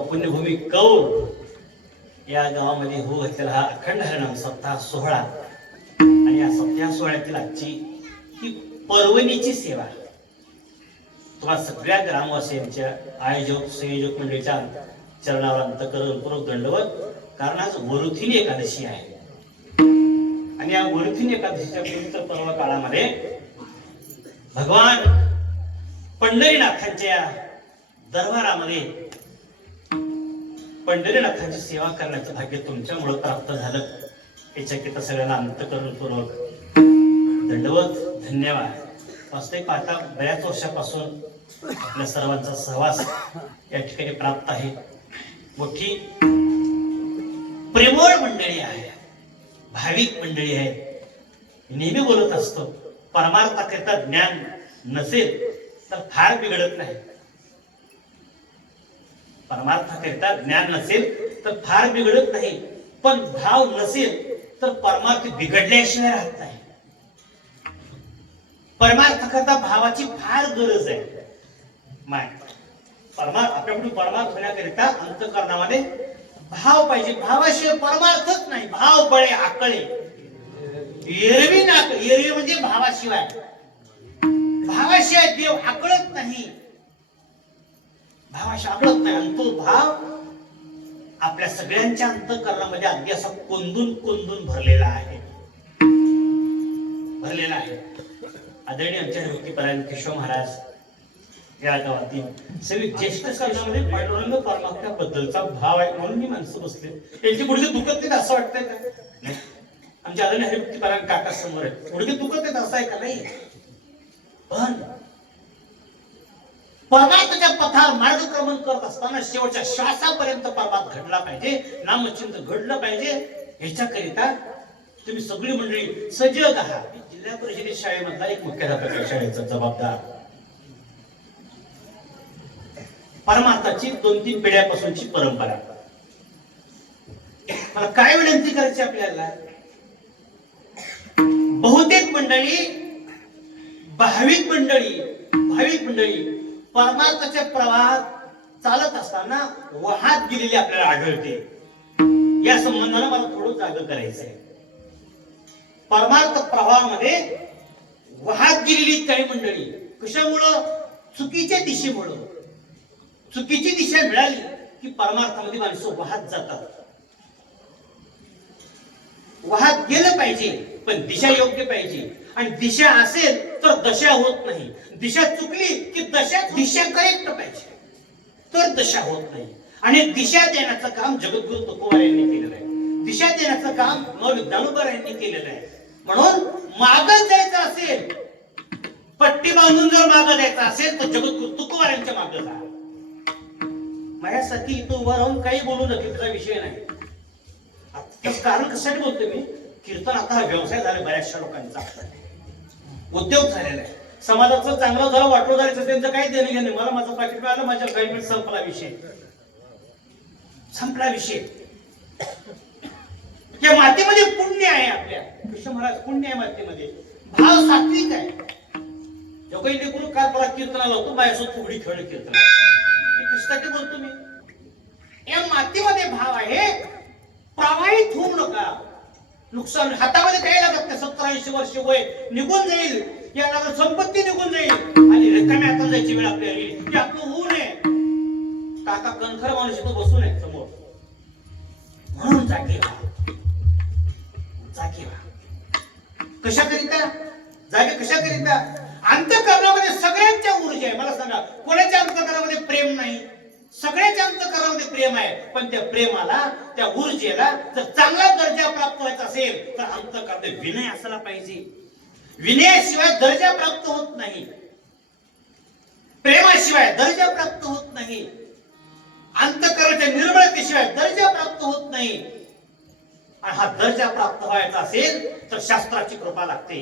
पुण्यभूमी कौर या गावामध्ये हो घातलेला हा अखंड हरिनाम सप्ताह सोहळा आणि या सप्ताह सोहळ्यातील आजची ही पर्वणीची सेवा तुम्हाला सगळ्या ग्रामवासियांच्या आयोजक संयोजक मंडळीच्या चरणावर अंतःकरणपूर्वक दंडवत. कारण आज वरुथिनी एकादशी आहे आणि या वरुथिनी एकादशीच्या पवित्र पर्व काळामध्ये भगवान पंढरीनाथांच्या दरबारामध्ये पंढरीनाथांची सेवा करण्याचं भाग्य तुमच्यामुळे प्राप्त झालं. याच्याकरिता सगळ्यांना अंतःकरणपूर्वक दंडवत धन्यवाद. वास्तविक पाहता बऱ्याच वर्षापासून आपल्या सर्वांचा सहवास या ठिकाणी प्राप्त आहे. मोठी प्रेमळ मंडळी आहे, भाविक मंडळी आहे. नेहमी बोलत असतो परमार्थाकरिता ज्ञान नसेल तर फार बिघडत नाही. परमार्थाकरिता ज्ञान नसेल तर फार बिघडत नाही, पण भाव नसेल तर परमार्थ बिघडल्याशिवाय राहत नाही. परमार्थाकरिता भावाची फार गरज आहे. आपल्याकडून परमार्थ होण्याकरिता अंतःकरणामध्ये भाव पाहिजे. भावाशिवाय परमार्थच नाही. भाव बळे आकळे एरवी नाक एरवी म्हणजे भावाशिवाय. भावाशिवाय देव आकळत नाही. भावाशिवाय आकळत नाही. आणि तो भाव आपल्या सगळ्यांच्या अंतःकरणामध्ये अगदी असा कोंदून कोंदून भरलेला आहे. आदरणीय आमच्या हरिभक्तीपरायण केशव महाराज या गावातील सगळे ज्येष्ठ कर्णामध्ये पांडुरंग परमात्म्याबद्दलचा भाव आहे म्हणून मी माणसं बसले. त्यांची गुडघे दुखत नाहीत असं वाटतंय का? आमच्या आदरणीय हरिभक्तीपरायण काका समोर आहे. गुडघे दुखत नाहीत असं आहे का? नाही. पण परमार्थाच्या पथावर मार्गक्रमण करत असताना शेवटच्या श्वासापर्यंत परमार्थ घडला पाहिजे, नामचिंतन घडलं पाहिजे. ह्याच्याकरिता तुम्ही सगळी मंडळी सजग आहात. जिल्हा परिषद शाळेमधला एक मुख्याध्यापक आहे, शाळेचा जबाबदार. परमार्थाची 2-3 पिढ्यापासूनची परंपरा. मला काय विनंती करायची आपल्याला, बहुतेक मंडळी भाविक मंडळी परमार्थाच्या प्रवाहात चालत असताना वाहत गेलेली आपल्याला आढळते. या संबंधाने मला थोडं जागं करायचंय. परमार्थ प्रवाहामध्ये वाहत गेलेली काही मंडळी कशामुळं? चुकीच्या दिशेमुळं. चुकीची दिशा मिळाली की परमार्थामध्ये माणसं वाहत जातात. वाहत गेलं पाहिजे पण दिशा योग्य पाहिजे. आणि दिशा असेल तर दशा होत नाही. दिशा चुकली की दिशा करेक्ट पाहिजे तर दशा होत नाही. आणि दिशा देण्याचं काम जगद्गुरु तुकोबा यांनी केलेलं आहे. दिशा देण्याचं काम ज्ञानोबा यांनी केलेलं आहे. म्हणून मागं जायचं असेल, पट्टी बांधून जर मागं जायचं असेल तर जगद्गुरु तुकोबा यांच्या मागं जा. माझ्यासाठी इथं उभा राहून काही बोलू नये त्याचा विषय नाही. कारण कशासाठी बोलतोय मी, कीर्तन आता हा व्यवसाय झाला बऱ्याचशा लोकांचा, उद्योग झालेला आहे. समाजाचं चांगलं झालं वाटलं झालं त्यांचं काही देणं घेणं. मला माझं पाकिट मिळालं, माझ्या गाडीमध्ये संपला विषय. या मातीमध्ये पुण्य आहे. आपल्या कृष्ण महाराज पुण्य आहे मातीमध्ये. भाव सात्विक आहे. जोगई लेकरू काल परत कीर्तनाला होतो, माझ्यासोबत फुगडी खेळ कीर्तन कशासाठी बोलतो मी. या मातीमध्ये भाव आहे. प्रवाहित होऊ नका. नुकसान हातामध्ये काही लागत नाही. 70-80 वर्ष वय निघून जाईल, या संपत्ती निघून जाईल आणि रिकाम्या हातात जायची वेळ आपल्याला येईल. की आपलं होऊ नये. काका कणखर माणूस इथं बसू नये समोर. म्हणून जागे व्हा. कशाकरिता कशाकरिता? अंतःकरणामध्ये सगळ्यांच्या ऊर्जा आहे. मला सांगा, कोणाच्या अंतःकरणामध्ये प्रेम नाही? सगळ्याच्या अंतःकरणामध्ये प्रेम आहे. पण त्या प्रेमाला, त्या ऊर्जेला जर चांगला दर्जा प्राप्त व्हायचा असेल तर अंतःकरणामध्ये विनय असायला पाहिजे. विनयाशिवाय दर्जा प्राप्त होत नाही. प्रेमाशिवाय दर्जा प्राप्त होत नाही. अंतःकरणाच्या निर्मळतेशिवाय दर्जा प्राप्त होत नाही. आणि हा दर्जा प्राप्त व्हायचा असेल तर शास्त्राची कृपा लागते.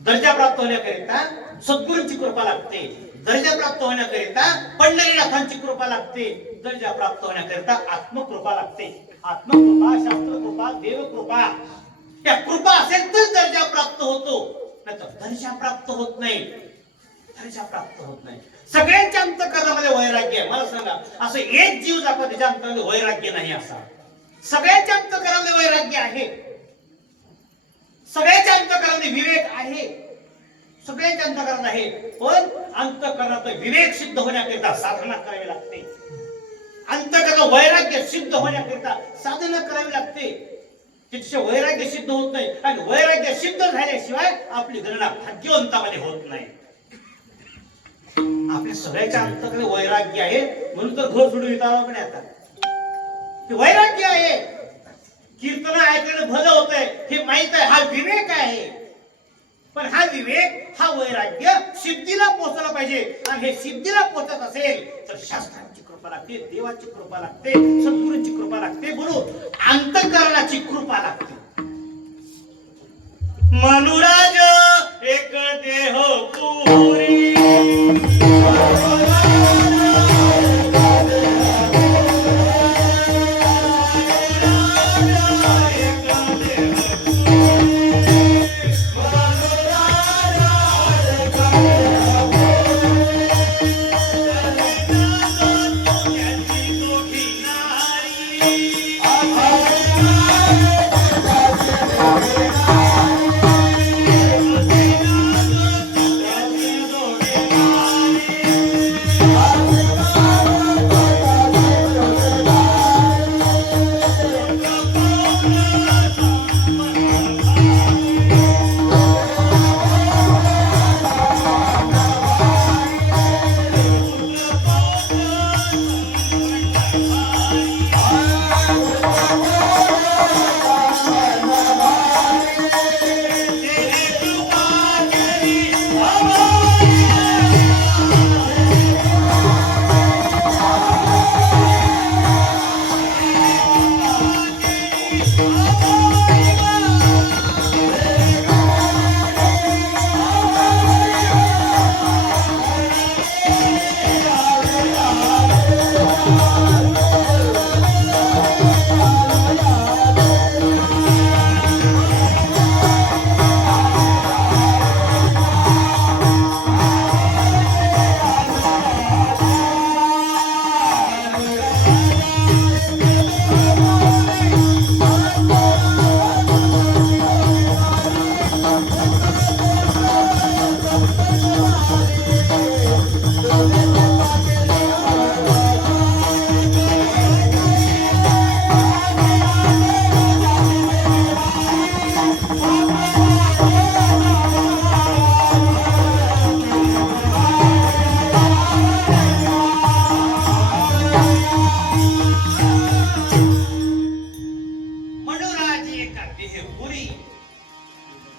दर्जा प्राप्त होण्याकरिता सद्गुरूंची कृपा लागते. दर्जा प्राप्त होण्याकरिता पंढरीनाथांची कृपा लागते. दर्जा प्राप्त होण्याकरिता आत्मकृपा लागते. आत्मकृपा, शास्त्रकृपा, देवकृपा, या कृपा असेल तर दर्जा प्राप्त होतो, नाहीतर दर्जा प्राप्त होत नाही. दर्जा प्राप्त होत नाही. सगळ्यांच्या अंतःकरणामध्ये वैराग्य आहे. मला सांगा, असं एक जीव दाखवा त्याच्या अंतःकरणामध्ये वैराग्य नाही असा. सगळ्यांच्या अंतःकरणामध्ये वैराग्य आहे, सगळ्यांच्या अंतःकरणामध्ये विवेक आहे, सगळ्यांच्या अंतःकरणात आहे. पण अंतःकरणात विवेक सिद्ध होण्याकरिता साधना करावी लागते. अंतःकरणात वैराग्य सिद्ध होण्याकरिता साधना करावी लागते. त्याच्याशिवाय वैराग्य सिद्ध होत नाही. आणि वैराग्य सिद्ध झाल्याशिवाय आपली गणना भाग्यवंतामध्ये होत नाही. आपल्या सगळ्याच्या अंतःकरणात वैराग्य आहे, म्हणून तर घर सोडून येतात. पण आता वैराग्य आहे, कीर्तन ऐकल्यानं भलं होतंय हे माहित आहे, हा विवेक आहे. पण हा विवेक, हा वैराग्य सिद्धीला पोहोचला पाहिजे. आणि हे सिद्धीला पोहोचत असेल तर शास्त्रांची कृपा लागते, देवाची कृपा लागते, सद्गुरूंची कृपा लागते, म्हणून अंतःकरणाची कृपा लागते. मनुराज एक देह पुरी,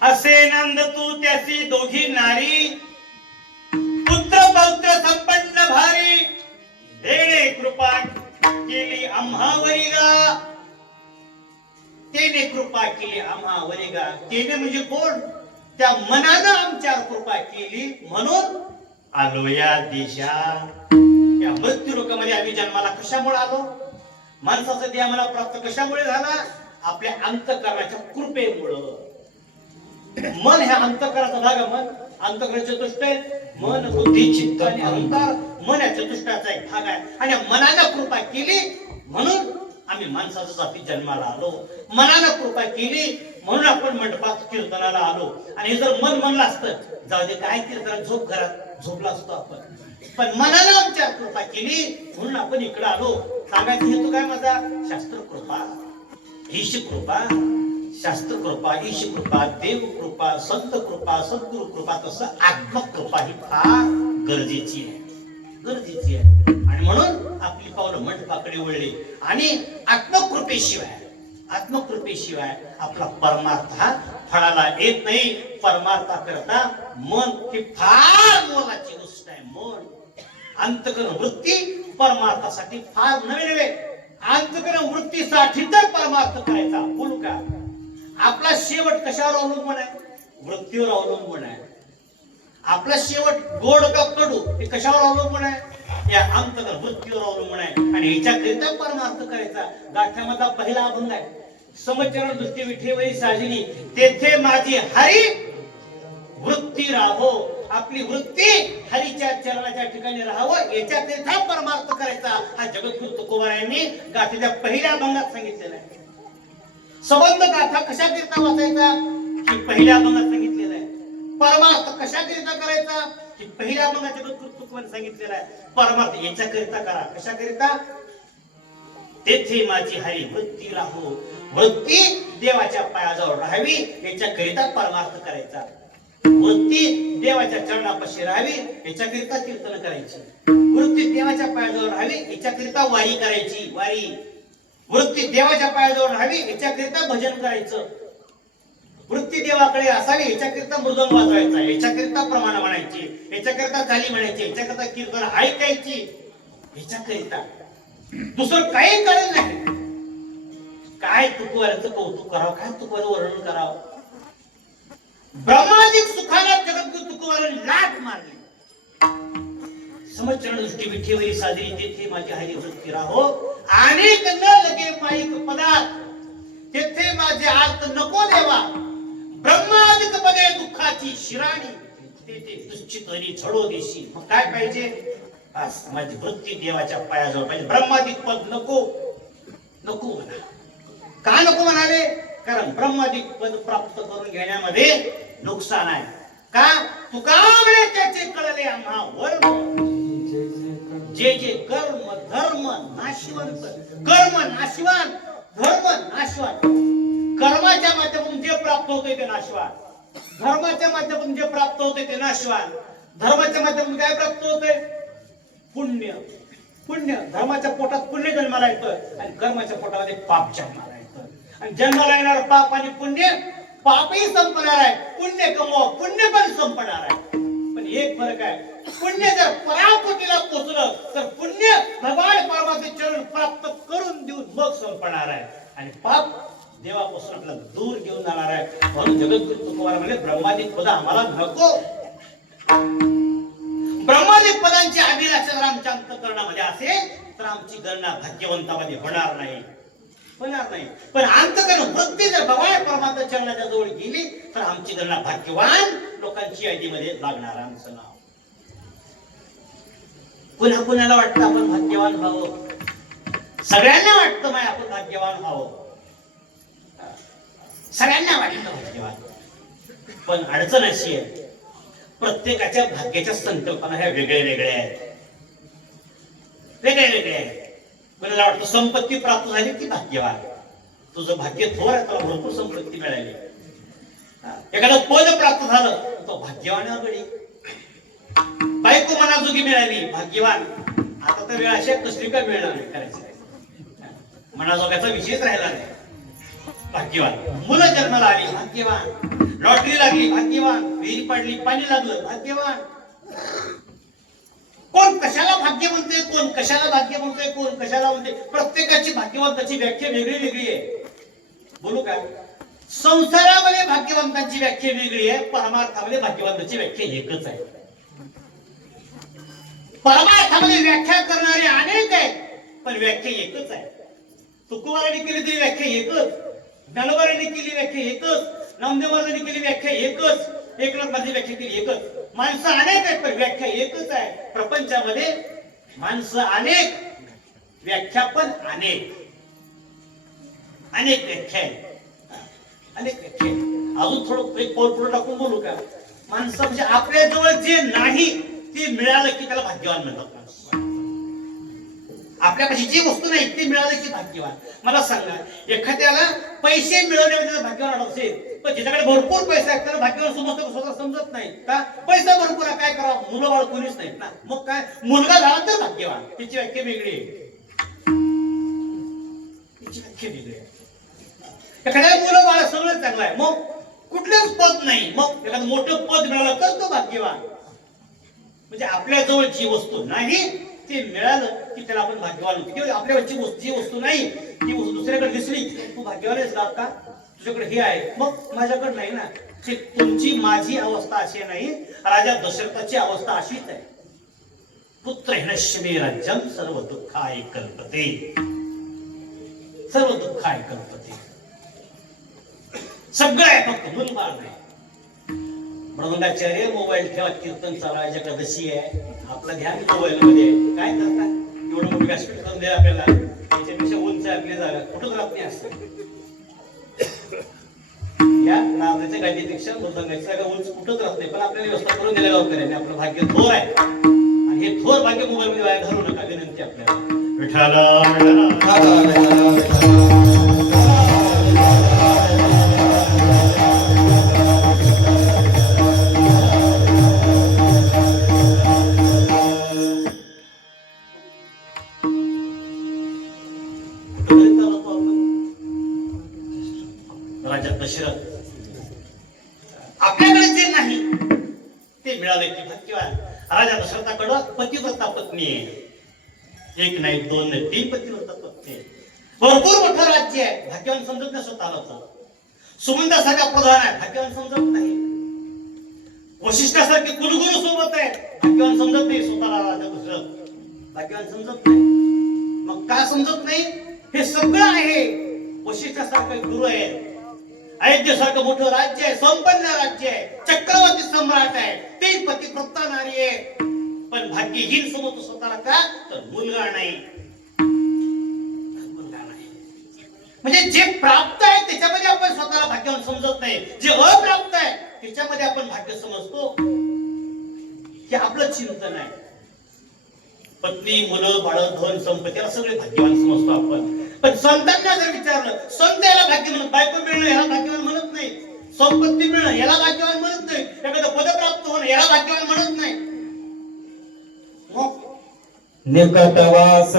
असे नंद तू त्याची दोघी नारी, पुत्र पौत्र संपन्न भारी, देणे कृपा केली आम्हावरी गा, तेने कृपा केली आम्हावरी गा. तेने म्हणजे कोण? त्या मनानं आमच्यावर कृपा केली, म्हणून आलो या देशा. या मृत्यू लोकांमध्ये आम्ही जन्माला कशामुळे आलो? माणसाचा देह आम्हाला प्राप्त कशामुळे झाला? आपल्या अंतःकरणाच्या कृपेमुळं. मन ह्या अंतःकरणाचा भाग आहे. मन अंतःकरण चतुष्ट आहे. मन बुद्धी चित्त आणि अहंकार, मन या चतुष्टाचा एक भाग आहे. आणि मनानं कृपा केली म्हणून आम्ही माणसाच्या जाती जन्माला आलो. मनानं कृपा केली म्हणून आपण मंडपात कीर्तनाला आलो. आणि जर मन म्हणलं असतं जाऊ दे काय कीर्तन, झोप, घरात झोपला असतो आपण. पण मनानं आमच्या कृपा केली म्हणून आपण इकडे आलो. सांगायचा हेतू काय माझा? शास्त्र कृपा, ईश कृपा, शास्त्र कृपा, ईश कृपा, देव कृपा, संत कृपा, सद्गुरु कृपा, तसं आत्मकृपा ही फार गरजेची आहे, गरजेची आहे. आणि म्हणून आपली पावलं मंडपाकडे वळली. आणि आत्मकृपेशिवाय आपला परमार्थ हा फळाला येत नाही. परमार्था करता मन ही फार मोलाची गोष्ट आहे. मन, अंतःकरण वृत्ती परमार्थासाठी फार नवे अंतःकरण वृत्तीसाठी तर परमार्थ करायचा. बोलू का? आपला शेवट कशावर अवलंबून आहे? वृत्तीवर अवलंबून आहे. आपला शेवट गोड का कडू हे कशावर अवलंबून आहे? या अंतःकरण वृत्तीवर अवलंबून आहे. आणि ह्याच्याकरिता परमार्थ करायचा. गाठ्यामधला पहिला अभंग आहे, समचरण दृष्टी विठेवरी साजिनी, तेथे माझी हरी वृत्ती राहो. आपली वृत्ती हरीच्या चरणाच्या ठिकाणी राहावं याच्याकरिता परमार्थ करायचा हा जगद्गुरु तुकोबारायांनी गाथेच्या पहिल्या अभंगात सांगितलेला आहे. संबंध गाथा कशाकरिता वाचायचा ही पहिल्या अभंगात सांगितलेलं आहे. परमार्थ कशाकरिता करायचा ही पहिल्या अभंगात जगद्गुरु तुकोबारांनी सांगितलेला आहे. परमार्थ याच्याकरिता करा. कशाकरिता? तेथे माझी हरी वृत्ती राहो, वृत्ती देवाच्या पायाजवळ राहावी याच्याकरिता परमार्थ करायचा. वृत्ती देवाच्या चरणापाशी राहावी याच्याकरिता कीर्तन करायची. वृत्ती देवाच्या पायाजवळ राहावी याच्याकरिता वारी करायची. वारी वृत्ती देवाच्या पायाजवळ राहावी याच्याकरिता भजन करायचं. वृत्ती देवाकडे असावी याच्याकरिता मृदंग वाजवायचा, याच्याकरिता प्रमाण म्हणायची, याच्याकरिता चाली म्हणायची, याच्याकरिता कीर्तन ऐकायची, याच्याकरिता दुसरं काही कारण नाही. काय तुकोबाराचं कौतुक करावं, काय तुकोबाराचं वर्णन करावं. ब्रह्मादिक सुखाला जगद्गुरु तुकोबारांनी लाट मारली. समचरण दृष्टी विठेवरी सादरी तेथे माझी हरी वृत्ती राहो, अनेक न लगे माईक पदार्थ तेथे माझे आर्त नको देवा. ब्रह्मादिक पदे दुःखाची शिराणी तेथे दुश्चित हरी झडो देशी. मग काय पाहिजे? माझी वृत्ती देवाच्या पायाजवळ पाहिजे. ब्रह्मादिक पद नको नको म्हणा. का नको म्हणाले? कारण ब्रह्मादिक पद प्राप्त करून घेण्यामध्ये नुकसान आहे. का? तुका म्हणे त्याचे कळले आम्हा वर्म, जे जे कर्म धर्म नाशिवंत, कर्म नाशिवान, धर्म नाशिवान. कर्माच्या माध्यमातून जे प्राप्त होते ते नाशिवान, धर्माच्या माध्यमातून जे प्राप्त होते ते नाशिवान. धर्माच्या माध्यमातून काय प्राप्त होते? पुण्य. पुण्य धर्माच्या पोटात पुण्य जन्माला येतं आणि कर्माच्या पोटामध्ये पाप जन्माला येतं. आणि जन्माला येणार पाप आणि पुण्य, पापही संपणार आहे, पुण्य कमवा पुण्य पण संपणार आहे. पण एक फरक आहे, पुण्य जर पराकोटीला पोचलं तर पुण्य भगवान परमात्म्याचे चरण प्राप्त करून देऊन मग संपणार आहे आणि पाप देवापासून आपल्याला दूर घेऊन जाणार आहे. म्हणून जगद्गुरु तुकोबार म्हणे ब्रह्मादिक पद आम्हाला नको. ब्रह्मादिक पदांची अभिलाषा जर आमच्या अंतःकरणामध्ये असेल तर आमची गणना भाग्यवंतामध्ये होणार नाही, होणार नाही. पण अंतःकरण वृत्ती जर भगवान परमात्मा चरणाच्या जवळ गेली तर आमची गणना भाग्यवान लोकांची यादीमध्ये लागणार आमचं नाव. पुन्हा पुण्याला वाटतं आपण भाग्यवान व्हावं, सगळ्यांना वाटतं माय आपण भाग्यवान व्हावं, सगळ्यांना वाटतं भाग्यवान. पण अडचण अशी आहे, प्रत्येकाच्या भाग्याच्या संकल्पना ह्या वेगळ्या वेगळ्या आहेत, वेगळ्या वेगळ्या आहेत. कोणाला वाटतं संपत्ती प्राप्त झाली की भाग्यवान, तुझं भाग्य थोर आहे, तुला भरपूर संपत्ती मिळाली. एखादं पद प्राप्त झालं तो भाग्यवान गडी, बायको मनाजोगी मिळाली भाग्यवान. आता तर वेळ अशा कसली काय मिळणार नाही, करायचं मनाजोग्याचा विषयच राहिला नाही, भाग्यवान. मुलं जन्माला आली भाग्यवान, लॉटरी लागली भाग्यवान, विहीर पडली पाणी लागलं भाग्यवान. कोण कशाला भाग्य म्हणते, कोण कशाला भाग्य म्हणतोय, कोण कशाला म्हणते. प्रत्येकाची भाग्यवंताची व्याख्या वेगळी वेगळी आहे. बोलू काय? संसारामध्ये भाग्यवंतांची व्याख्या वेगळी आहे, परमार्थामध्ये भाग्यवंताची व्याख्या एकच आहे. परमार्थामध्ये व्याख्या करणारे अनेक आहेत पण व्याख्या एकच आहे. तुकोबारांनी केली ती व्याख्या एकच, ज्ञानोबारांनी केली व्याख्या एकच, नामदेवारांनी केली व्याख्या एकच, एकनाथ माझी व्याख्या केली एकच. माणसं अनेक आहेत पण व्याख्या एकच आहे. प्रपंचामध्ये माणसं अनेक, व्याख्या पण अनेक, अनेक व्याख्या आहेत, अनेक व्याख्या. अजून थोडं एक पाऊल पुढे टाकून बोलू का? माणसं म्हणजे आपल्या जवळ जे नाही ते मिळालं की त्याला भाग्यवान म्हणतात. आपल्यापाशी जी वस्तू नाही ती मिळाली की भाग्यवान. मला सांगा, एखाद्याला पैसे मिळवण्यामध्ये भाग्यवान असेल पण ज्याच्याकडे भरपूर पैसा आहे त्याला भाग्यवान समजतो, स्वतः समजत नाही का? पैसा भरपूर आहे, काय करावं, मुलं बाळ कोणीच नाहीत ना, मग काय मुलगा झाला तर भाग्यवान. त्याची व्याख्या वेगळी आहे, त्याची व्याख्या वेगळी आहे. एखाद्या मुलं बाळ सगळं चांगलं आहे मग कुठलंच पद नाही, मग एखादं मोठं पद मिळालं तर तो भाग्यवान. म्हणजे आपल्या जवळ जी वस्तू नाही ते मिळालं की त्याला आपण भाग्यवान होतो. किंवा आपल्यावरची जी वस्तू नाही ती वस्तू दुसऱ्याकडे दिसली तू भाग्यवान आहेस का? तुझ्याकडे हे आहे मग माझ्याकडे नाही ना. तुमची माझी अवस्था अशी नाही, राजा दशरथाची अवस्था अशीच आहे. पुत्र हिनश्यमे राज्यम सर्व दुःखाय कल्पते, सर्व दुःखाय कल्पते. सगळं आहे फक्त मुलबाळ नाही. मृदंगाचार्य मोबाईल ठेवा, कीर्तन चालू आहे, एकादशी आहे, आपला ध्यान मोबाईल मध्ये काय करता? एवढं मोठं व्यासपीठ करून द्या आपल्याला, त्याच्यापेक्षा उंच आहे आपली जागा, कुठं राहत नाही असं. या नावाच्या गादीपेक्षा मृदंगाची जागा उंच कुठंच राहत नाही, पण आपल्याला व्यवस्था करून दिल्या गावकऱ्यांनी. आपलं भाग्य थोर आहे आणि हे थोर भाग्य मोबाईल मध्ये वाया घालू नका, विनंती आपल्याला. राजा दशरथ आपल्याकडे जे नाही ते मिळाले की भाग्यवान. राजा दशरथाकडं पतिव्रता पत्नी आहे, एक नाही दोन नाही 3 पतिव्रता पत्नी आहे, भरपूर मोठं राज्य आहे, भाग्यवान समजत नाही स्वतःला. सुमंतासारखा प्रधान आहे, भाग्यवान समजत नाही. वशिष्ठासारखे कुलगुरू सोबत आहे, भाग्यवान समजत नाही स्वतःला. राजा दशरथ भाग्यवान समजत नाही. मग का समजत नाही? हे सगळं आहे. वशिष्ठासारखे गुरु आहे, अयोध्येसारखं मोठं राज्य आहे, संपन्न राज्य आहे, चक्रवर्ती सम्राट आहे, ते पतिव्रता नारी आहे, पण भाग्यहीन समजतो स्वतःला. का तर मुलगा नाही. म्हणजे जे प्राप्त आहे त्याच्यामध्ये आपण स्वतःला भाग्यवान समजत नाही, जे अप्राप्त आहे त्याच्यामध्ये आपण भाग्य समजतो. हे आपलं चिंतन आहे. पत्नी, मुलं, बाळ, धन, संपत्ती याला सगळे भाग्यवान समजतो आपण. पण संतांना जर विचारलं, संत याला भाग्य म्हणत, बायको मिळणं याला भाग्यवान म्हणत नाही, संपत्ती मिळणं याला भाग्यवान म्हणत नाही, एखादं पद प्राप्त होणं याला भाग्यवान म्हणत नाही. निकटवास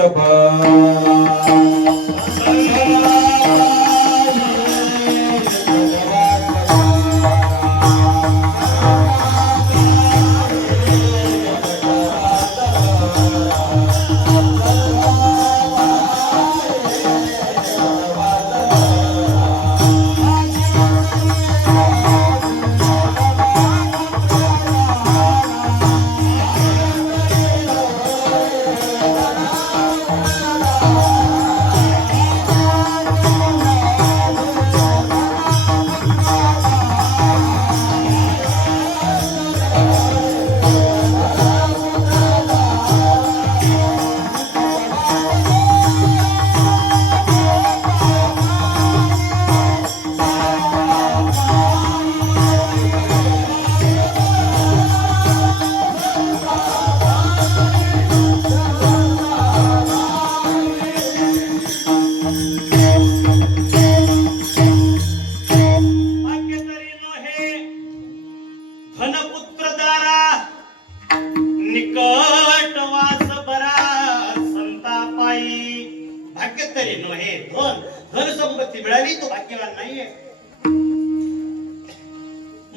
धन संपत्ती मिळाली तो भाग्यवान नाहीये.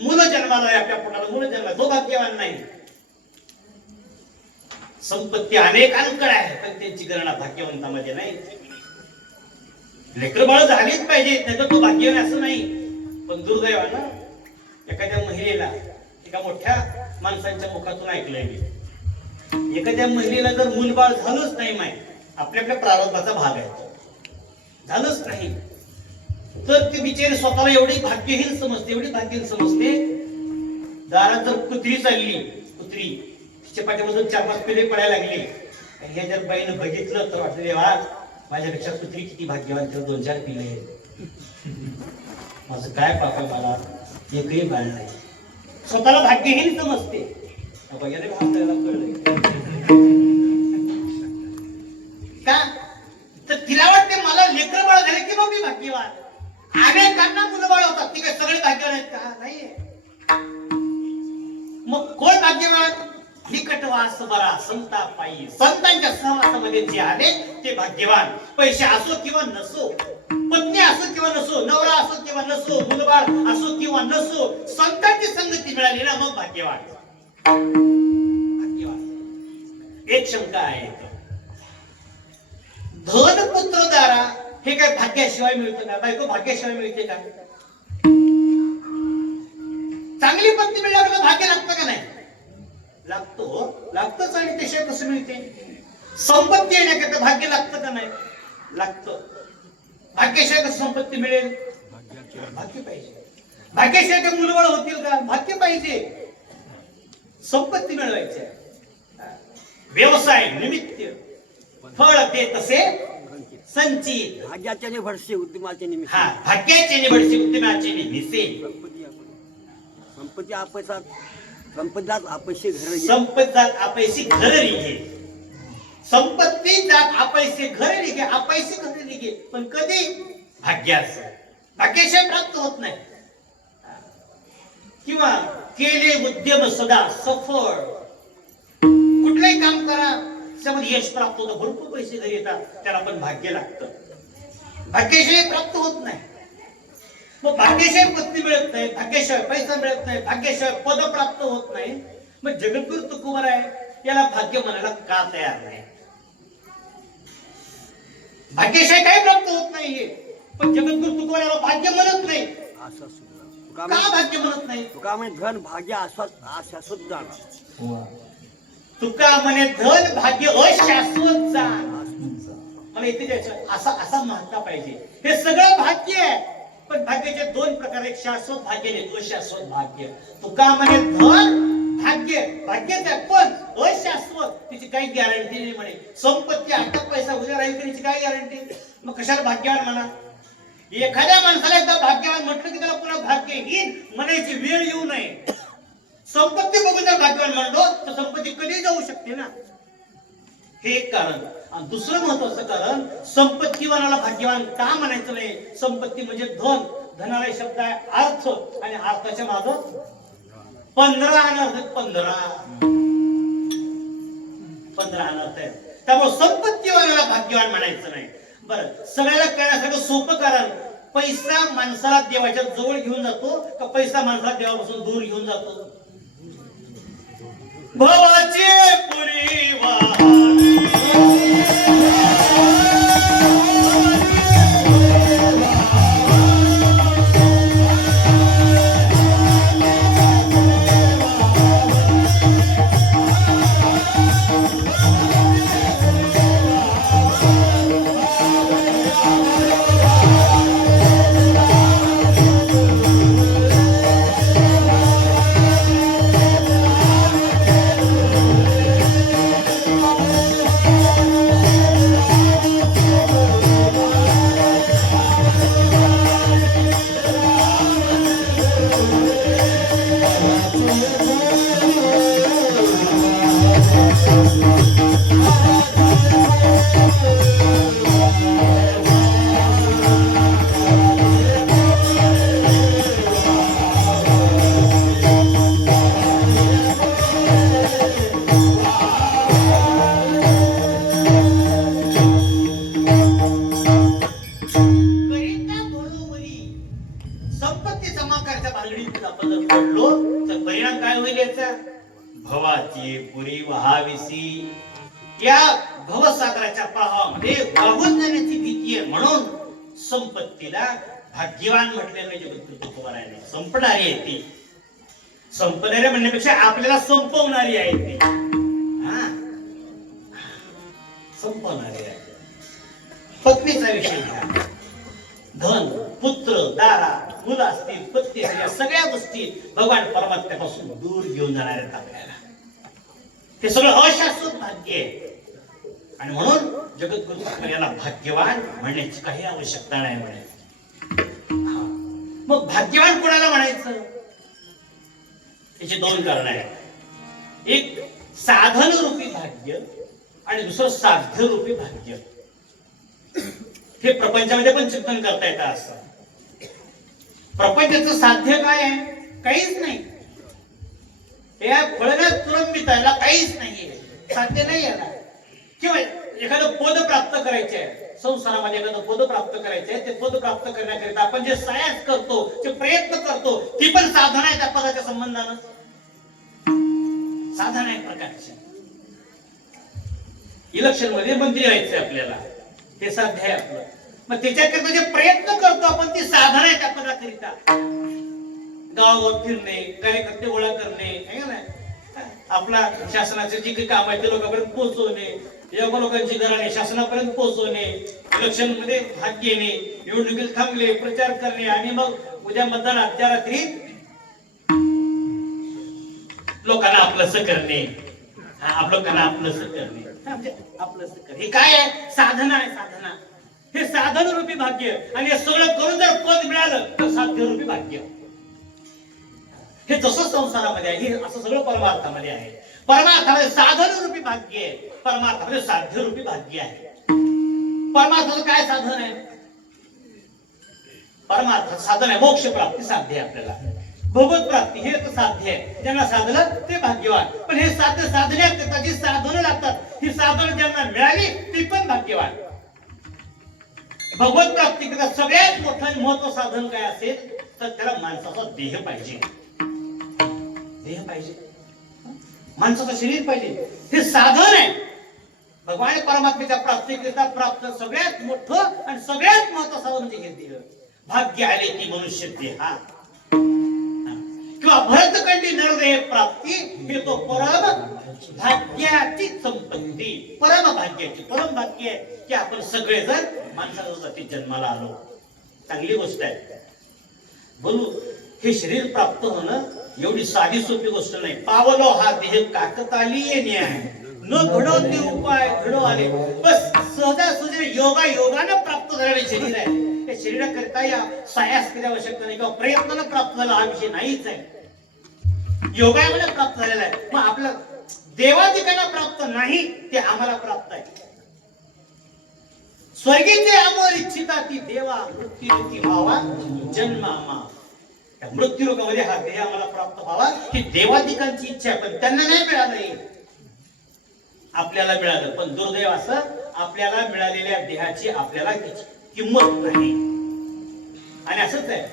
मुलं जन्माला आहे, आपल्या पोटाला मुलं जन्माला, तो भाग्यवान नाही. संपत्ती अनेकांकडे आहे पण त्यांची गणना भाग्यवंतामध्ये नाही. लेकर बाळ झालीच पाहिजे नाही तर तो भाग्यवान असं नाही. पण दुर्दैवानं एखाद्या महिलेला एका मोठ्या माणसांच्या मुखातून ऐकलंय मी, एखाद्या महिलेला जर मूलबाळ झालंच नाही, आपल्या आपल्या प्रारब्धाचा भाग आहे, झालंच नाही तर ती बिचारी स्वतःला एवढी भाग्यहीन समजते, एवढी भाग्यहीन समजते. दारात जर कुत्री चालली, कुत्री तिच्या पाठीमधून 4-5 पिले पडायला लागले, हे जर बाईनं बघितलं तर वाटलं वा माझ्यापेक्षा कुत्री किती भाग्यवान, तर 2-4 पिले आहेत, माझं काय पाप आहे, मला एकही बाळ नाही. स्वतःला भाग्यहीन समजते. बघायला कळलं का? तर तिला वाटते मला लेकर बाळ झाले की मग मी भाग्यवान. अनेकांना मुलं बाळ होतात, ती काय सगळे भाग्यवान आहेत का? नाहीये. मग कोण भाग्यवान? निकटवास बरा संता पायी, संतांच्या सहवासामध्ये जे आले ते भाग्यवान. पैसे असो किंवा नसो, पत्नी असो किंवा नसो, नवरा असो किंवा नसो, मुलबाळ असो किंवा नसो, संतांची संगती मिळाली ना मग भाग्यवान. भाग्यवान. एक शंका आहे, धन पुत्र दारा हे काय भाग्याशिवाय मिळतं का? बायको भाग्याशिवाय मिळते का? चांगली पत्नी मिळाल्यावर भाग्य लागतं का? नाही लागतो, लागतच. आणि त्याशिवाय कसं मिळते? संपत्ती येण्याकरता भाग्य लागतं का? नाही लागतं. भाग्याशिवाय कसं संपत्ती मिळेल? भाग्य पाहिजे. भाग्याशिवाय ते मुलबाळ होतील का? भाग्य पाहिजे. संपत्ती मिळवायची आहे. व्यवसाय निमित्त फळ ते तसे संचित. भाग्याच्या निभडसे उद्यमाचे निमित्त. हा, भाग्याचे निवडचे उद्यमाचे निमित्ते. संपत्ती आपसात संपदात अपयशी घर संपत जात अपयशी घर निघे. संपत्ती जात अपयशी घर निघे. अपयशी घर निघे पण कधी? भाग्यास. भाग्याशिवाय प्राप्त होत नाही. किंवा केले उद्यम सदा सफळ. कुठलंही काम करा त्याच्यामध्ये यश प्राप्त होतं. भरपूर पैसे घरी येतात त्याला पण भाग्य लागतं. भाग्याशिवाय प्राप्त होत नाही. मग भाग्याशिवाय पत्नी मिळत नाही, भाग्याशिवाय पैसा मिळत नाही, भाग्याशिवाय पद प्राप्त होत नाही. मग जगद्गुरु तुकोबाराय याला भाग्य म्हणायला का तयार नाही? भाग्याशिवाय काय प्राप्त होत नाहीये पण जगद्गुरु तुकोबार याला भाग्य म्हणत नाही. असं सुद्धा का भाग्य म्हणत नाही? तुका म्हणे धन भाग्य अशाश्वत जाणार. तुका म्हणे धन भाग्य अशाश्वत जाण. मला इथे द्यायचं असा म्हणता पाहिजे. हे सगळं भाग्य आहे पण भाग्याचे दोन प्रकार. एक शाश्वत भाग्य आणि अशाश्वत भाग्य. तुका म्हणे धन भाग्य भाग्यच आहे पण अशाश्वत. तिची काही गॅरंटी नाही म्हणे. संपत्ती आता पैसा उद्या राहील त्याची काय गॅरंटी? मग कशाला भाग्यवान म्हणा? एखाद्या माणसाला एकदा भाग्यवान म्हटलं की त्याला पुन्हा भाग्यहीन म्हणायची वेळ येऊ नये. संपत्ती बघून जर भाग्यवान म्हणलो तर संपत्ती कधी जाऊ शकते ना. हे एक कारण. आणि दुसरं महत्वाचं कारण संपत्तीवानाला भाग्यवान का म्हणायचं नाही? संपत्ती म्हणजे धन. धनाला शब्द आहे अर्थ आणि अर्थाच्या मागं 15 अनर्थ. 15 अनर्थ आहे. त्यामुळे संपत्तीवानाला भाग्यवान म्हणायचं नाही. बरं, सगळ्याला कळण्यासाठी सोपं कारण पैसा माणसाला देवाच्या जवळ घेऊन जातो का पैसा माणसाला देवापासून दूर घेऊन जातो? भवाची पुरी वाहनी संपत्ती जमा करायच्या भानगडीत आपण जर पडलो तर परिणाम काय होईल याचा? भवाची पुरी वहाविसी. या भवसागराच्या प्रवाहामध्ये वाहून जाण्याची भीती आहे. म्हणून संपत्तीला भाग्यवान म्हटले नाही जगद्गुरु तुकोबारायांनी. संपणारी आहे ती. संपणारी म्हणण्यापेक्षा आपल्याला संपवणारी आहे ती. संपवणारी आहे. पत्नीचा विषय घ्या. धन, पुत्र, दारा, मुलं असतील, पत्नी असतील, या सगळ्या गोष्टी भगवान परमात्म्यापासून दूर घेऊन जाणार आहेत आपल्याला. हे सगळं अशाश्वत भाग्य आहे. आणि म्हणून जगद्गुरु याला भाग्यवान म्हणण्याची काही आवश्यकता नाही म्हणे. मग भाग्यवान कोणाला म्हणायचं? याची दोन कारण आहेत. एक साधन रूपी भाग्य आणि दुसरं साध्य रूपी भाग्य. हे प्रपंचामध्ये पण चिंतन करता येतं. असं प्रपंचाचं साध्य काय आहे? काहीच नाही. या फळण्यात तुरंबित याला काहीच नाहीये. साध्य नाही याला. किंवा एखादं पद प्राप्त करायचे आहे संसारामध्ये, एखादं पद प्राप्त करायचे आहे. ते पद प्राप्त करण्याकरिता आपण जे सायास करतो, जे प्रयत्न करतो, ती पण साधना आहे त्या पदाच्या संबंधानं. साधना आहे प्रकारची. इलेक्शन मध्ये मंत्री व्हायचंय आपल्याला, ते साध्य आहे आपलं. मग त्याच्याकरता जे प्रयत्न करतो आपण ती साधना आहे त्या पदाकरिता. गावागाव फिरणे, कार्यकर्ते गोळा करणे, आहे ना, आपला शासनाचे जे काही काम आहे ते लोकांपर्यंत पोहोचवणे, योग्य लोकांची घराणे शासनापर्यंत पोहोचवणे, इलेक्शन मध्ये भाग घेणे, निवडणुकीत थांबले, प्रचार करणे आणि मग उद्या मतदान अर्ध्या रात्री लोकांना आपलंसं करणे, लोकांना आपलंसं करणे, म्हणजे आपलंसं करणे. हे काय आहे? साधना आहे, साधना. हे साधन रूपी भाग्य. आणि हे सगळं करून जर पद मिळालं तर साध्य रूपी भाग्य. हे जसं संसारामध्ये आहे, हे असं सगळं परमार्थामध्ये आहे. परमार्थामध्ये साधन रूपी भाग्य आहे, परमार्थामध्ये साध्य रूपी भाग्य आहे. परमार्थाचं काय साधन आहे? परमार्थ साधन आहे, मोक्ष प्राप्ती साध्य आहे आपल्याला. भगवत प्राप्ती हे तर साध्य आहे. ज्यांना साधलं ते भाग्यवान. पण हे साध्य साधण्याकरता जी साधनं लागतात, ही साधनं ज्यांना मिळाली ती पण भाग्यवान. भगवत प्राप्तीकरता सगळ्यात मोठं महत्व साधन काय असेल तर त्याला माणसाचा देह पाहिजे. देह पाहिजे, माणसाचं शरीर पाहिजे. हे साधन आहे. भगवान परमात्म्याच्या प्राप्तीकरिता प्राप्त सगळ्यात मोठं आणि सगळ्यात महत्वाचं साधन म्हणजे हे देह. भाग्य आले ती मनुष्य देहा किंवा भरतखंडी नरदेह प्राप्ती हे तो परम भाग्याची संपत्ती, परम भाग्याची, परम भाग्य आहे की आपण सगळेजण माणसासाठी जन्माला आलो. चांगली गोष्ट आहे. बोलू, हे शरीर प्राप्त होणं एवढी साधी सोपी गोष्ट नाही. पावलो हा देह काकताली न्याय न घडवते उपाय घडो आले. बस सहजासहजी योगानं प्राप्त झालेले शरीर आहे. त्या शरीराकरिता या सायास केल्या आवश्यकता नाही किंवा प्रयत्नानं प्राप्त झाला हा विषय नाहीच आहे. योगामध्ये प्राप्त झालेला आहे. मग आपलं देवाधिकांना प्राप्त नाही ते आम्हाला प्राप्त आहे. स्वर्गीचे अमोल इच्छिता ती देवा मृत्यूरुखी व्हावा जन्मामा. मृत्यू लोकांमध्ये हा देह आम्हाला प्राप्त व्हावा ही देवाधिकांची इच्छा आहे. पण त्यांना नाही मिळालं, आपल्याला मिळालं. पण दुर्दैव असं आपल्याला मिळालेल्या देहाची आपल्याला किंमत नाही. आणि असंच आहे,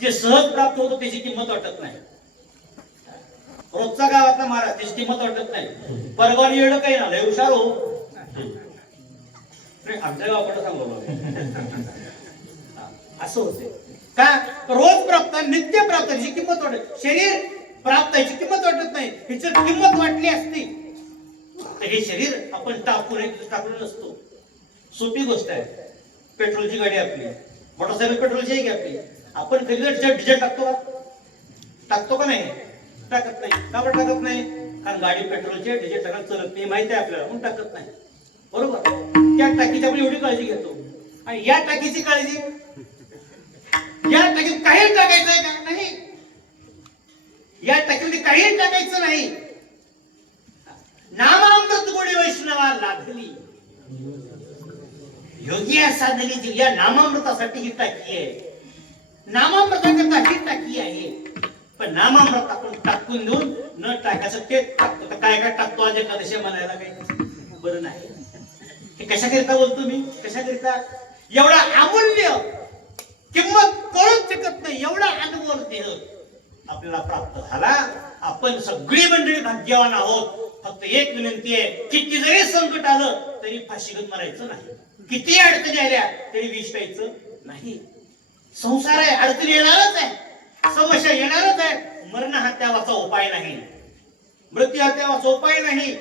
जे सहज प्राप्त होतं त्याची किंमत वाटत नाही. रोजचा गावातला महाराज त्याची किंमत वाटत नाही. परवानी येणं काही ना लय हुशार हो. आमच्या गावाकडे सांगू असं होते का? रोज प्राप्त नित्य प्राप्त याची किंमत वाटत, शरीर प्राप्त याची किंमत वाटत नाही. ह्याची किंमत वाटली असती तर हे शरीर आपण टाकून नसतो. सोपी गोष्ट आहे. पेट्रोलची गाडी आपली, मोटरसायकल पेट्रोलची आहे की आपली, आपण कधी डिझेल टाकतो का नाही? टाकत नाही. का बरं टाकत नाही? कारण गाडी पेट्रोलची डिझेल टाकायला चलत नाही, माहिती आहे आपल्याला, म्हणून टाकत नाही. बरोबर. त्या टाकीची आपण एवढी काळजी घेतो. आणि या टाकीची काळजी, या टाकीत काही टाकायचंय का? नाही. या टाकीमध्ये काही टाकायचं नाही. नामामृत गोडी वैष्णवा लाभली. योगी साधली जीव या नामामृतासाठी ही टाकी आहे. नामामृताकरता ही टाकी आहे. पण नामामृत आपण टाकून देऊन न टाकायचं ते टाकतो. काय काय टाकतो आज एकादशी म्हणायला काही बरं नाही. हे कशाकरिता बोलतो मी? कशाकरिता? एवढा अमूल्य किंमत कळूच शकत नाही एवढा अनमोल देह आपल्याला प्राप्त झाला. आपण सगळी मंडळी भाग्यवान आहोत. फक्त एक विनंती आहे, किती जरी संकट आलं तरी फाशी घेऊन मरायचं नाही. किती अडचणी आल्या तरी विष प्यायचं नाही. संसार आहे, अडचणी येणारच आहे, समस्या येणारच आहे. मरण हा त्यावाचा उपाय नाही, मृत्यू हा त्यावाचा उपाय नाही.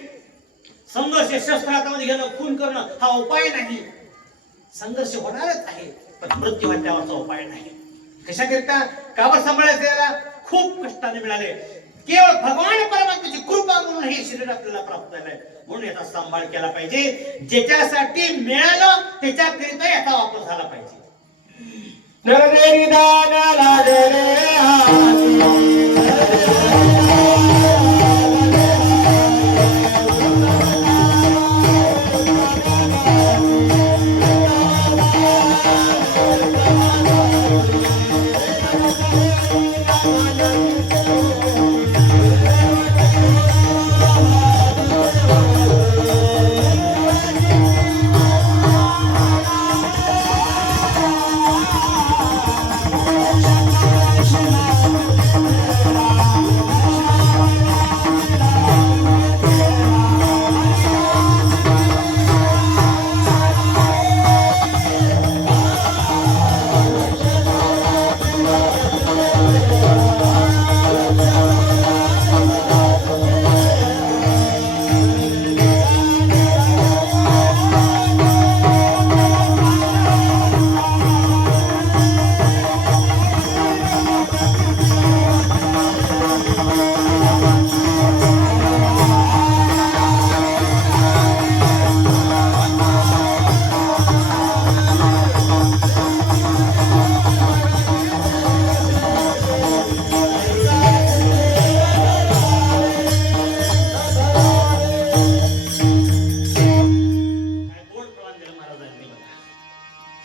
संघर्ष शस्त्र हातामध्ये घेणं, खून करणं हा उपाय नाही. संघर्ष होणारच आहे पण मृत्यू हा त्यावाचा उपाय नाही. कशाकरिता? काबर सांभाळायचं याला? खूप कष्टाने मिळाले. केवळ भगवान परमात्म्याची कृपा म्हणून हे शरीर आपल्याला प्राप्त झालंय. म्हणून याचा सांभाळ केला पाहिजे. ज्याच्यासाठी मिळालं त्याच्याकरिता याचा वापर झाला पाहिजे.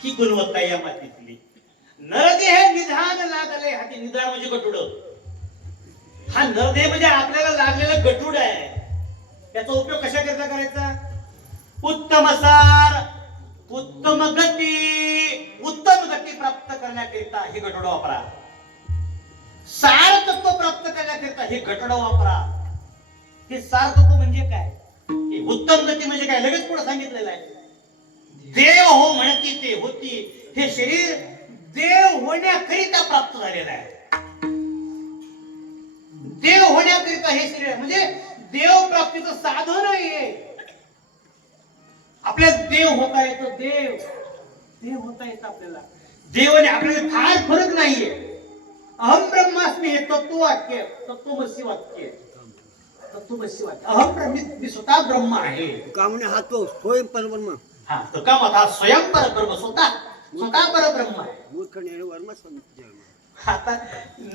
ही गुणवत्ता या मातीतली. नरदेह निधान लागले, हाती निधान म्हणजे गटुड. हा नरदेह म्हणजे आपल्याला लागलेला गटुड आहे. त्याचा उपयोग कशाकरता करायचा? उत्तम सार, उत्तम गती प्राप्त करण्याकरिता हे गटुड वापरा. सार तत्व प्राप्त करण्याकरिता हे गटुड वापरा. हे सार तत्व म्हणजे काय? हे उत्तम गती म्हणजे काय? लगेच पुढे सांगितलेलं आहे. देव हो म्हणती ते होती. हे शरीर देव होण्याकरिता प्राप्त झालेलं आहे. देव होण्याकरिता हे शरीर म्हणजे देव प्राप्तीचं साधन आहे. आपल्याला देव होता येतं. देव होता येतं आपल्याला. देव आणि आपल्याला फार फरक नाहीये. अहम ब्रह्मास्मी हे तत्ववाक्य, तत्वमसी वाक्य, तत्वमसी वाक्य. अहम ब्रह्म, मी स्वतः ब्रह्म आहे. कामने हा तो स्वयं परब्रह्म. हा तो का मत स्वयं परब्रह्म, स्वतः परब्रह्म आहे. मूर्ख वर्म संजय. आता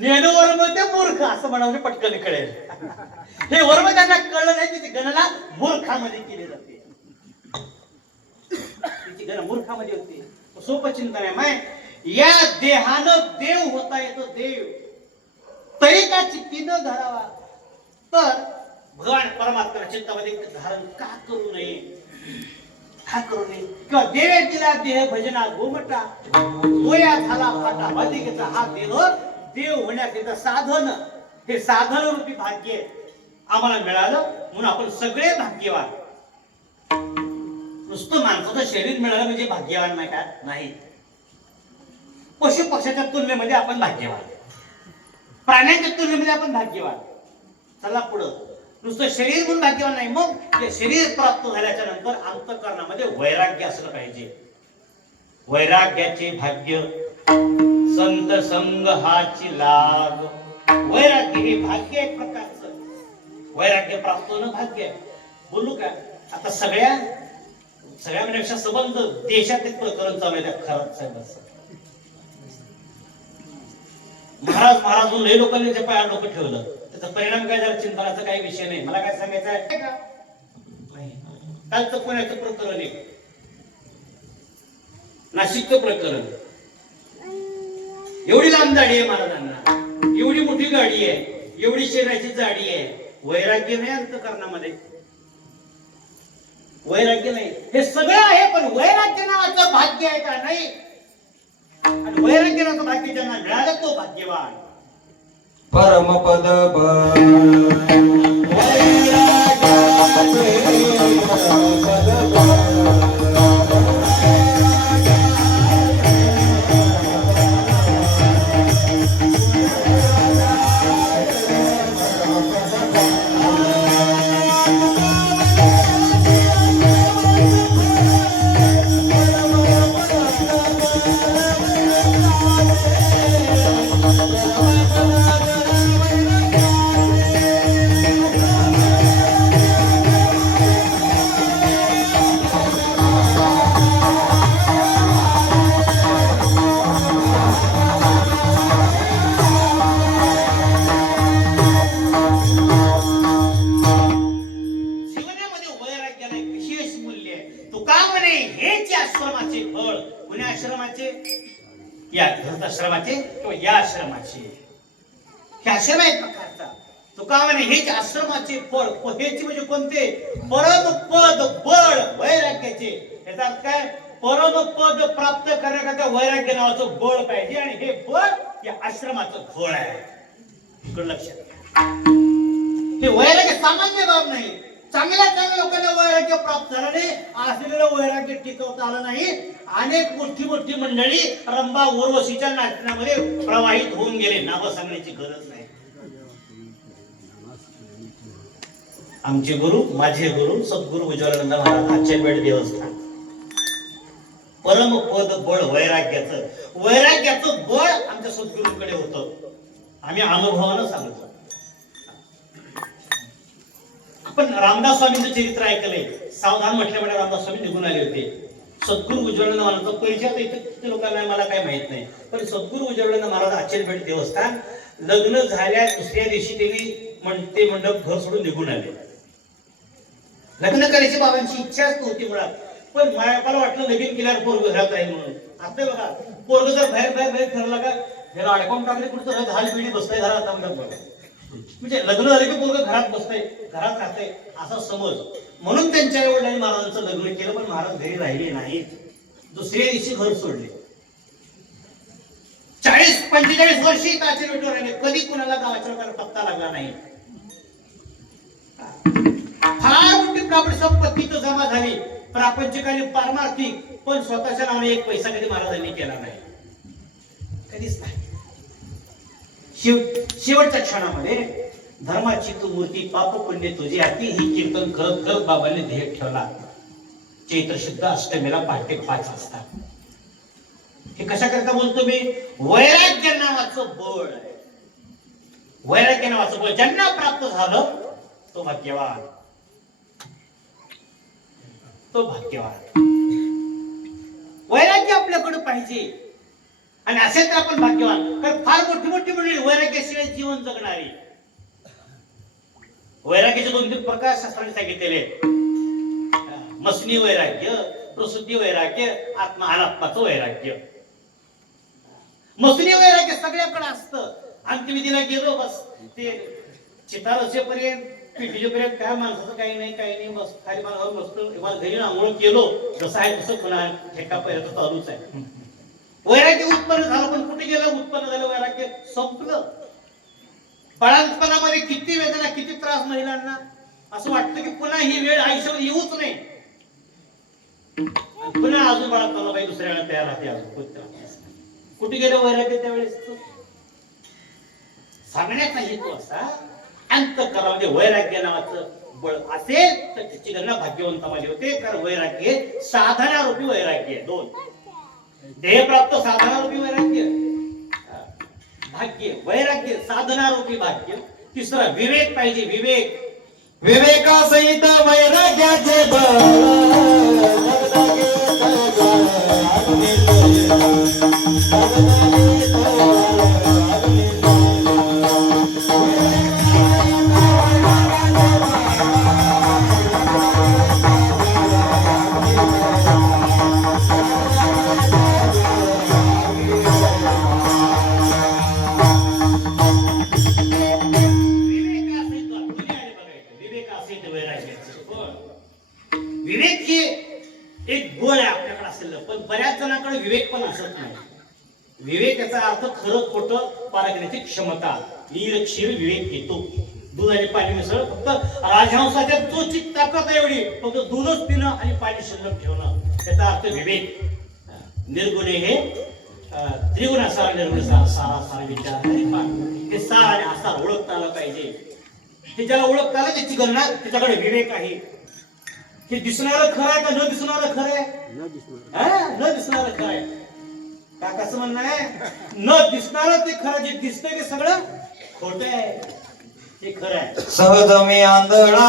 नेणवर्म ते मूर्ख असं म्हणावं पटकन कळेल. हे वर्म त्यांना कळलं नाही. त्याची गणना मूर्खामध्ये केली जाते. त्याची गणना मूर्खामध्ये होते. सोपं चिंतन आहे. माय या देहानं देव होता येतो. देव तरी का चित्ती न धरावा, तर भगवान परमात्मा चित्तामध्ये धारण का करू नये? का करू नये? किंवा देवे दिला देह भजना गोमटा, गोया झाला फाटा बाधिकेचा. हा देव होण्याकरिता साधन, हे साधन रूपी भाग्य आम्हाला मिळालं म्हणून आपण सगळे भाग्यवान. नुसतं माणसाचं शरीर मिळालं म्हणजे भाग्यवान नाही का? नाही. पशु पक्षाच्या तुलनेमध्ये आपण भाग्यवान, प्राण्यांच्या तुलनेमध्ये आपण भाग्यवान. चला पुढं. नुसतं शरीर म्हणून भाग्यवान नाही. मग ते शरीर प्राप्त झाल्याच्या नंतर अंतःकरणामध्ये वैराग्य असलं पाहिजे. वैराग्याचे भाग्य संत संग हाची लाग. वैराग्य हे भाग्य एक प्रकारचं. वैराग्य प्राप्त होणं भाग्य आहे. बोलू का? आता सगळ्यांपेक्षा संबंध देशात एक प्रकरण चालू आहे. खरंच साहेब महाराज लय लोकांनी त्या पायावर डोकं ठेवलं. त्याचा परिणाम काय झाला? चिंतनाचा काही विषय नाही. मला काय सांगायचं आहे का? कालचं पुण्याचं प्रकरण आहे, नाशिकचं प्रकरण. एवढी लांब दाढी आहे महाराजांना, एवढी मोठी गाडी आहे, एवढी शरीराची जाडी आहे. वैराग्य नाही अंतःकरणामध्ये. वैराग्य नाही. हे सगळं आहे पण वैराग्य नावाचं भाग्य आहे का? नाही. आणि वैराग्य नावाचं भाग्य ज्यांना मिळालं तो भाग्यवान. परमपद आश्रमाचे किंवा या आश्रमाचे. हे आश्रम आहेत प्रकारचा. तुका म्हणे हेच आश्रमाचे फळ. हेच म्हणजे कोणते? परमपद बळ वैराग्याचे. याचा अर्थ काय? परमपद प्राप्त करण्याकरता वैराग्य नावाचं बळ पाहिजे. आणि हे बळ या आश्रमाचं फळ आहे. इकडे लक्षात घ्या. हे वैराग्य सामान्य बाब नाही. चांगल्या लोकांना वैराग्य प्राप्त झालं नाही. असलेलं वैराग्य टिकवता आलं नाही. अनेक मोठी मंडळी रंभा उर्वशीच्या नाटकामध्ये प्रवाहित होऊन गेले. नावं सांगण्याची गरज नाही. आमचे गुरु, माझे गुरु सद्गुरु उज्ज्वलानंद महाराज आचेपेठ देवस्थान. परमपद बळ वैराग्याचं बळ आमच्या सद्गुरूंकडे होतं. आम्ही अनुभवानं सांगतो. आपण रामदास स्वामींचं चरित्र ऐकलंय. सावधान म्हटल्यामुळे रामदास स्वामी निघून आले होते. सद्गुरु उज्ज्वलानंद महाराजांचा परिचय आता इथे लोकांना मला काय माहित नाही. पण सद्गुरु उज्ज्वलानंद महाराज आचेपेठ देवस्थान लग्न झाल्या दुसऱ्या दिवशी त्यांनी ते मंडप घर सोडून निघून आले. लग्न करायची बाबांची इच्छाच नव्हती मुळात. पण मला वाटलं लगीन केल्यावर पोरग घरात आहे म्हणून. आता बघा पोरग जर बाहेर बाहेर बाहेर ठरला का त्याला अडकवून टाकले कुठं घाल पिढी बसताय घरात आता बघा. म्हणजे लग्न झालं की पोरग घरात बसतंय घरात राहतंय असा समज. म्हणून त्यांच्या आई वडिलांनी महाराजांचं लग्न केलं, पण महाराज घरी राहिले नाहीत. दुसऱ्या दिवशी घर सोडले. 40-45 वर्षी ताचे वेटवर राहिले. कधी कुणाला गावाच्या लोकांना पत्ता लागला नाही. फार मोठी प्रॉपर्टी संपत्ती तर जमा झाली, प्रापंचिक आणि पारमार्थिक, पण स्वतःच्या नावाने एक पैसा कधी महाराजांनी केला नाही, कधीच नाही. शेवटच्या क्षणामध्ये धर्माची तू मूर्ती पाप पुण्य तुझी हाती ही कीर्तन करत करत बाबांनी ध्येय ठेवला. चैत्र शुद्ध अष्टमीला पहाटे 5 वाजता. हे कशा करता बोलतो मी? वैराग्य नावाचं बळ आहे. वैराग्य नावाचं बळ ज्यांना प्राप्त झालं तो भाग्यवान, तो भाग्यवान. वैराग्य आपल्याकडे पाहिजे आणि असेल तर आपण भाग्यवान. कारण फार मोठी मोठी मंडळी वैराग्याशिवाय जीवन जगणारी. वैराग्याचे 2-3 प्रकार शास्त्राने सांगितलेले आहेत. मसनी वैराग्य, प्रसूती वैराग्य, अनात्माचं वैराग्य. मसनी वैराग्य सगळ्याकडे असतं. अंत्यविधीला गेलो बस ते चितार असेपर्यंत पिठीपर्यंत काय माणसाचं काही नाही बस खाली मानावर बसतो. घरी आंघोळ केलो जसं आहे तसं पुन्हा ठेका पहिला चालूच आहे. वैराग्य उत्पन्न झालं, पण कुठे गेलं? उत्पन्न झालं वैराग्य संपलं. बाळंतपणामध्ये किती वेदना किती त्रास महिलांना. असं वाटतं की पुन्हा ही वेळ आयुष्यात येऊच नाही. पुन्हा अजून बाळंतपणा बाई दुसऱ्याला तयार राहते. अजून कुठे गेलं वैराग्य त्यावेळेस? सांगण्याचा हेतू असा अंतःकरणामध्ये वैराग्य नावाचं बळ असेल तर त्याची गणना भाग्यवंतामध्ये होते. कारण वैराग्य साधनारूपी वैराग्य 2. ध्येयप्राप्त साधनारूपी वैराग्य, भाग्य वैराग्य साधनारूपी भाग्य. 3 विवेक पाहिजे. विवेक विवेकासहित वैराग्याचे बळ विवेक हे एक बळ आहे आपल्याकडे असेल, पण बऱ्याच जणांकडे विवेक पण असत नाही. विवेक याचा अर्थ खरं खोटं पारखण्याची क्षमता. निरक्षीर विवेक येतो. दूध आणि पाणी मिसळ फक्त राजहंसाच्या चोचीत ताकद एवढी, फक्त दूधच पिणं आणि पाणी शिल्लक ठेवणं त्याचा अर्थ विवेक. निर्गुणे हे त्रिगुण असार, निर्गुण सार विचार हे सार आणि आसार ओळखता आला पाहिजे. हे ज्याला ओळखता आलं त्याची गणना त्याच्याकडे विवेक आहे. हे दिसणारं खरं आहे का न दिसणारं खरं आहे? न दिसणारं खरं आहे. का कसं म्हणणं आहे? न दिसणारं ते खरं, जे दिसतंय ते सगळं खोटं आहे. ते खरं आहे. सहज मी आंधळा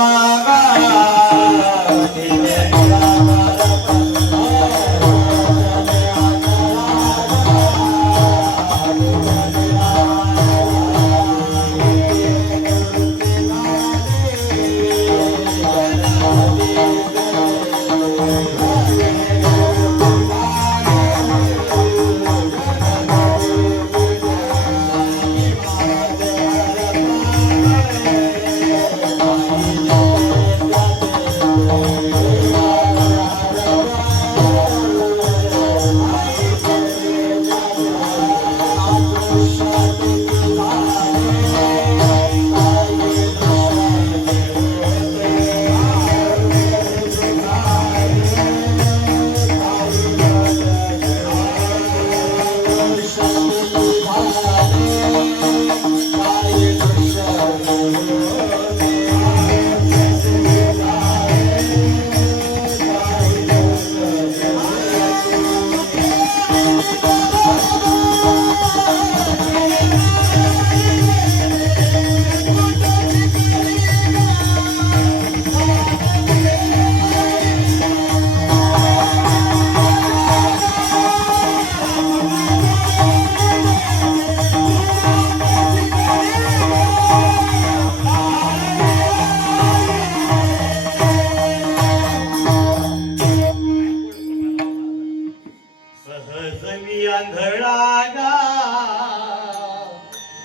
सहज मी आंधळा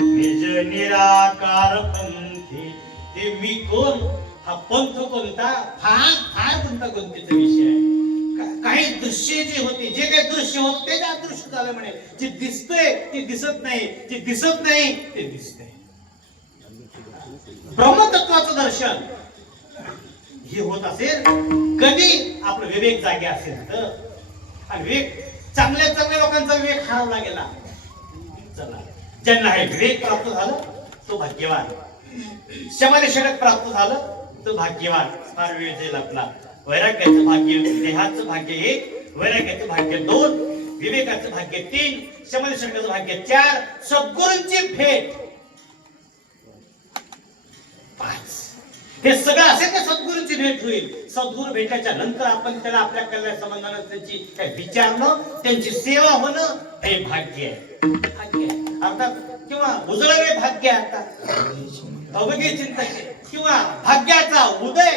निज निराकार पंथी. ते मी कोण, हा पंथ कोणता, फार गुंतागुंतीचा विषय आहे. काही दृश्य जे होते, जे काही दृश्य होत ते अदृश्य झालं म्हणे. जे दिसतंय ते दिसत नाही, जे दिसत नाही ते दिसतंय. ब्रह्मतत्वाचं दर्शन हे होत असेल कधी आपलं विवेक जागे असेल तर. आणि विवेक, चांगल्या चांगल्या लोकांचा विवेक हरवला गेला. चला, ज्यांना हे विवेक प्राप्त झालं तो भाग्यवान, समाधी षटक प्राप्त झालं तो भाग्यवान. फार वेळ जाईल आपला. वैराग्याचं भाग्य, देहाचं भाग्य 1, वैराग्याचं भाग्य 2, विवेकाचं भाग्य 3, समाधी षटकाचं भाग्य 4, सद्गुरूंची भेट 5. हे सगळं असेल तर सद्गुरूंची भेट होईल. सद्गुरू भेटल्याच्या नंतर आपण त्याला आपल्या कल्याण संबंधानं त्यांची काय विचारणं, त्यांची सेवा होणं हे भाग्य आहे. भाग्य आहे अर्थात, किंवा उजळवे भाग्य आता अवघे चिंतन, किंवा भाग्याचा उदय.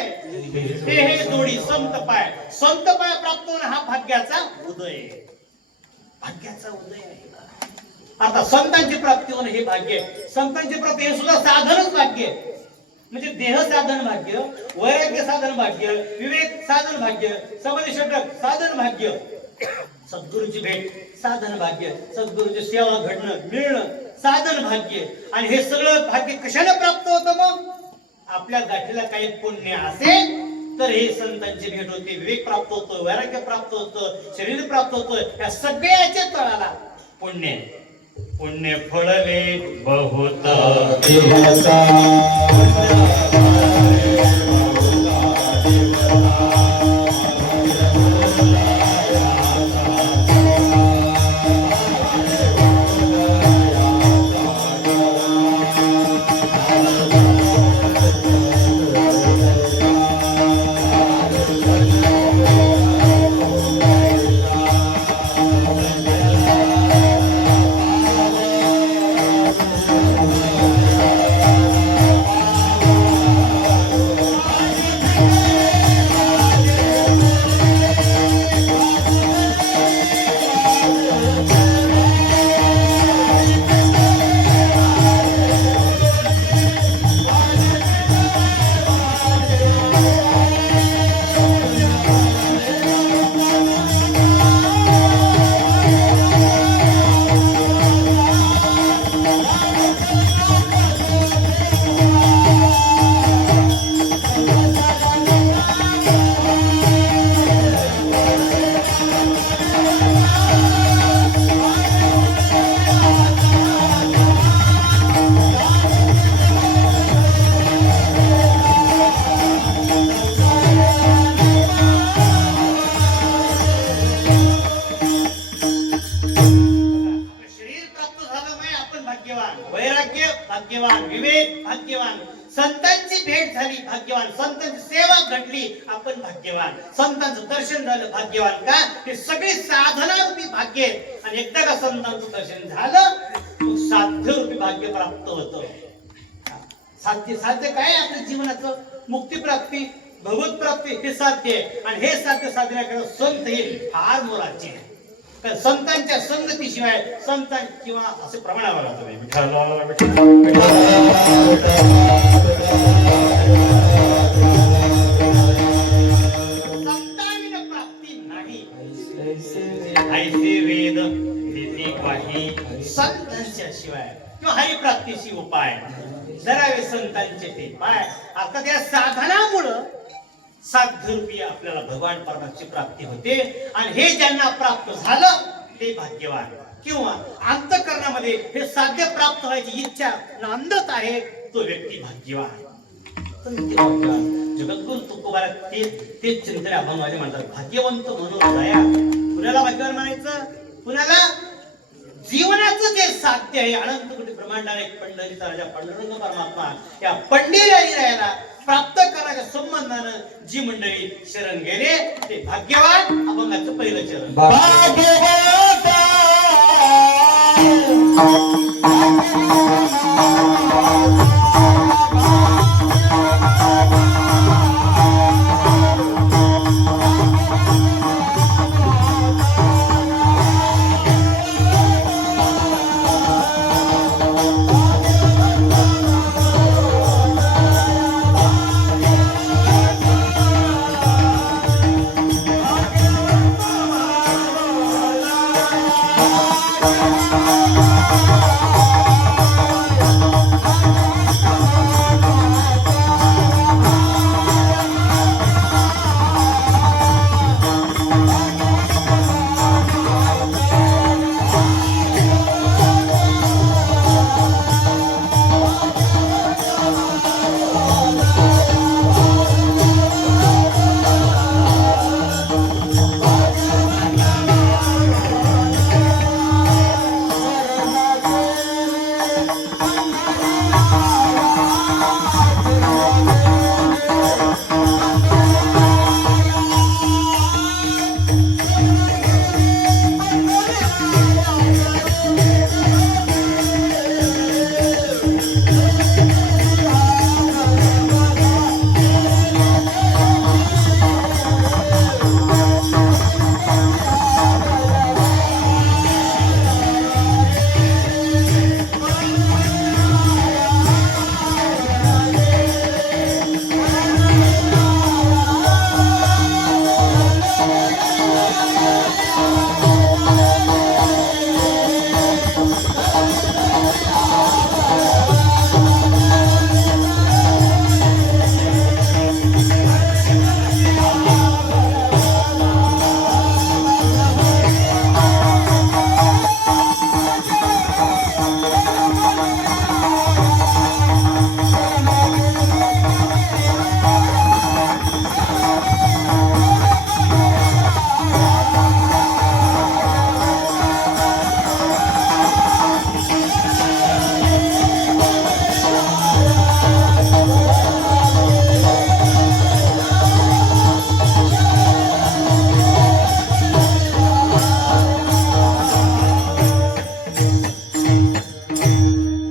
हे जोडी संत पाय प्राप्त होणं हा भाग्याचा उदय, भाग्याचा उदय आहे. आता संतांची प्राप्ती होणं हे भाग्य आहे. संतांची प्राप्ती हे सुद्धा साधनच भाग्य आहे. म्हणजे देह साधन भाग्य, वैराग्य साधन भाग्य, विवेक साधन भाग्य, समाधी षटक साधन भाग्य, सद्गुरूची भेट साधन भाग्य, सद्गुरूची सेवा घडणं मिळणं साधन भाग्य. आणि हे सगळं भाग्य कशाने प्राप्त होतं? मग आपल्या गाठीला काही पुण्य असेल तर हे संतांची भेट होते, विवेक प्राप्त होतो, वैराग्य प्राप्त होतं, शरीर प्राप्त होतं. या सगळ्याच्या तळाला पुण्य. पुण्य फळले बहुत भाग्यवान, विवेक भाग्यवान, संतांची भेट झाली भाग्यवान, संतांची सेवा घडली आपण भाग्यवान, संतांचं दर्शन झालं भाग्यवान. का हे सगळे साधनारूपी भाग्य आहेत. आणि एकदा का संतांचं दर्शन झालं मग साध्य रूपी भाग्य प्राप्त होतं. साध्य काय आपल्या जीवनाचं? मुक्ती प्राप्ती, भगवत प्राप्ती हे साध्य आहे. आणि हे साध्य साधण्याकरता संत हे फार मोलाचे आहे. तर संतांच्या संगतीशिवाय संतां किंवा असे प्रमाणावर राहतो नाही. संतांविना प्राप्ती नाही. ऐसे वेद देते काही संतांच्या शिवाय किंवा हरिप्राप्तीशी उपाय धरावे संतांचे ते पाय. आता त्या साधनामुळं साध्यरूपी आपल्याला भगवान परमात्म्याची प्राप्ती होते. आणि हे ज्यांना प्राप्त झालं ते भाग्यवान. किंवा अंतःकरणामध्ये हे साध्य प्राप्त व्हायची इच्छा नांदत आहे तो व्यक्ती भाग्यवान. जगद्गुरु तुकोबारात तेच चिंतन अभंगामध्ये म्हणतात, भाग्यवंत म्हणून दया. कुणाला भाग्यवान म्हणायचं? कुणाला जीवनाचं जे साध्य आहे अनंत कोटी ब्रह्मांडाने पंढरीचा राजा पांडुरंग परमात्मा या पंढरी रायाला प्राप्त करण्याच्या संबंधानं जी मंडळी शरण गेले ते भाग्यवान. अभंगाचं पहिलं चरण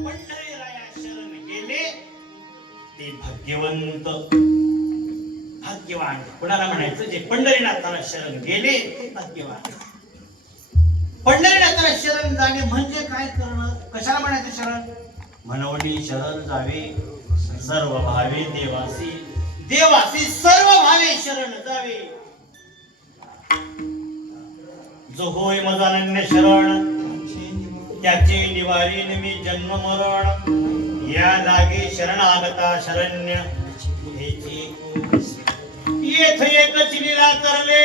पंढरीराया शरण गेले ते भाग्यवंत भाग्यवान. कुणाला म्हणायचं? जे पंढरीनाथाला शरण गेले ते भाग्यवान. पंढरीनाथाला शरण जाणे म्हणजे काय करणं? कशाला म्हणायचं शरण? म्हणवली शरण जावे सर्व भावे देवासी, देवासी सर्व भावे शरण जावे. जो होय मजानन्य शरण त्याचे निवारीन मी जन्म मरण. या लागे शरणागता शरण्य येथ एकच लीला करले.